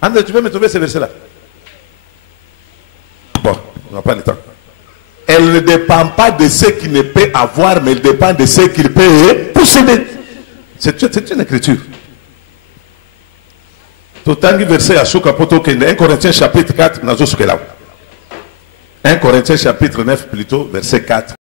André, tu peux me trouver ce verset-là? Bon, on n'a pas le temps. Elle ne dépend pas de ce qu'il ne peut avoir, mais elle dépend de ce qu'il peut posséder. C'est une écriture. Tout un verset à Souka Poto 1 Corinthiens chapitre 4, 1 Corinthiens chapitre 9 plutôt, verset 4.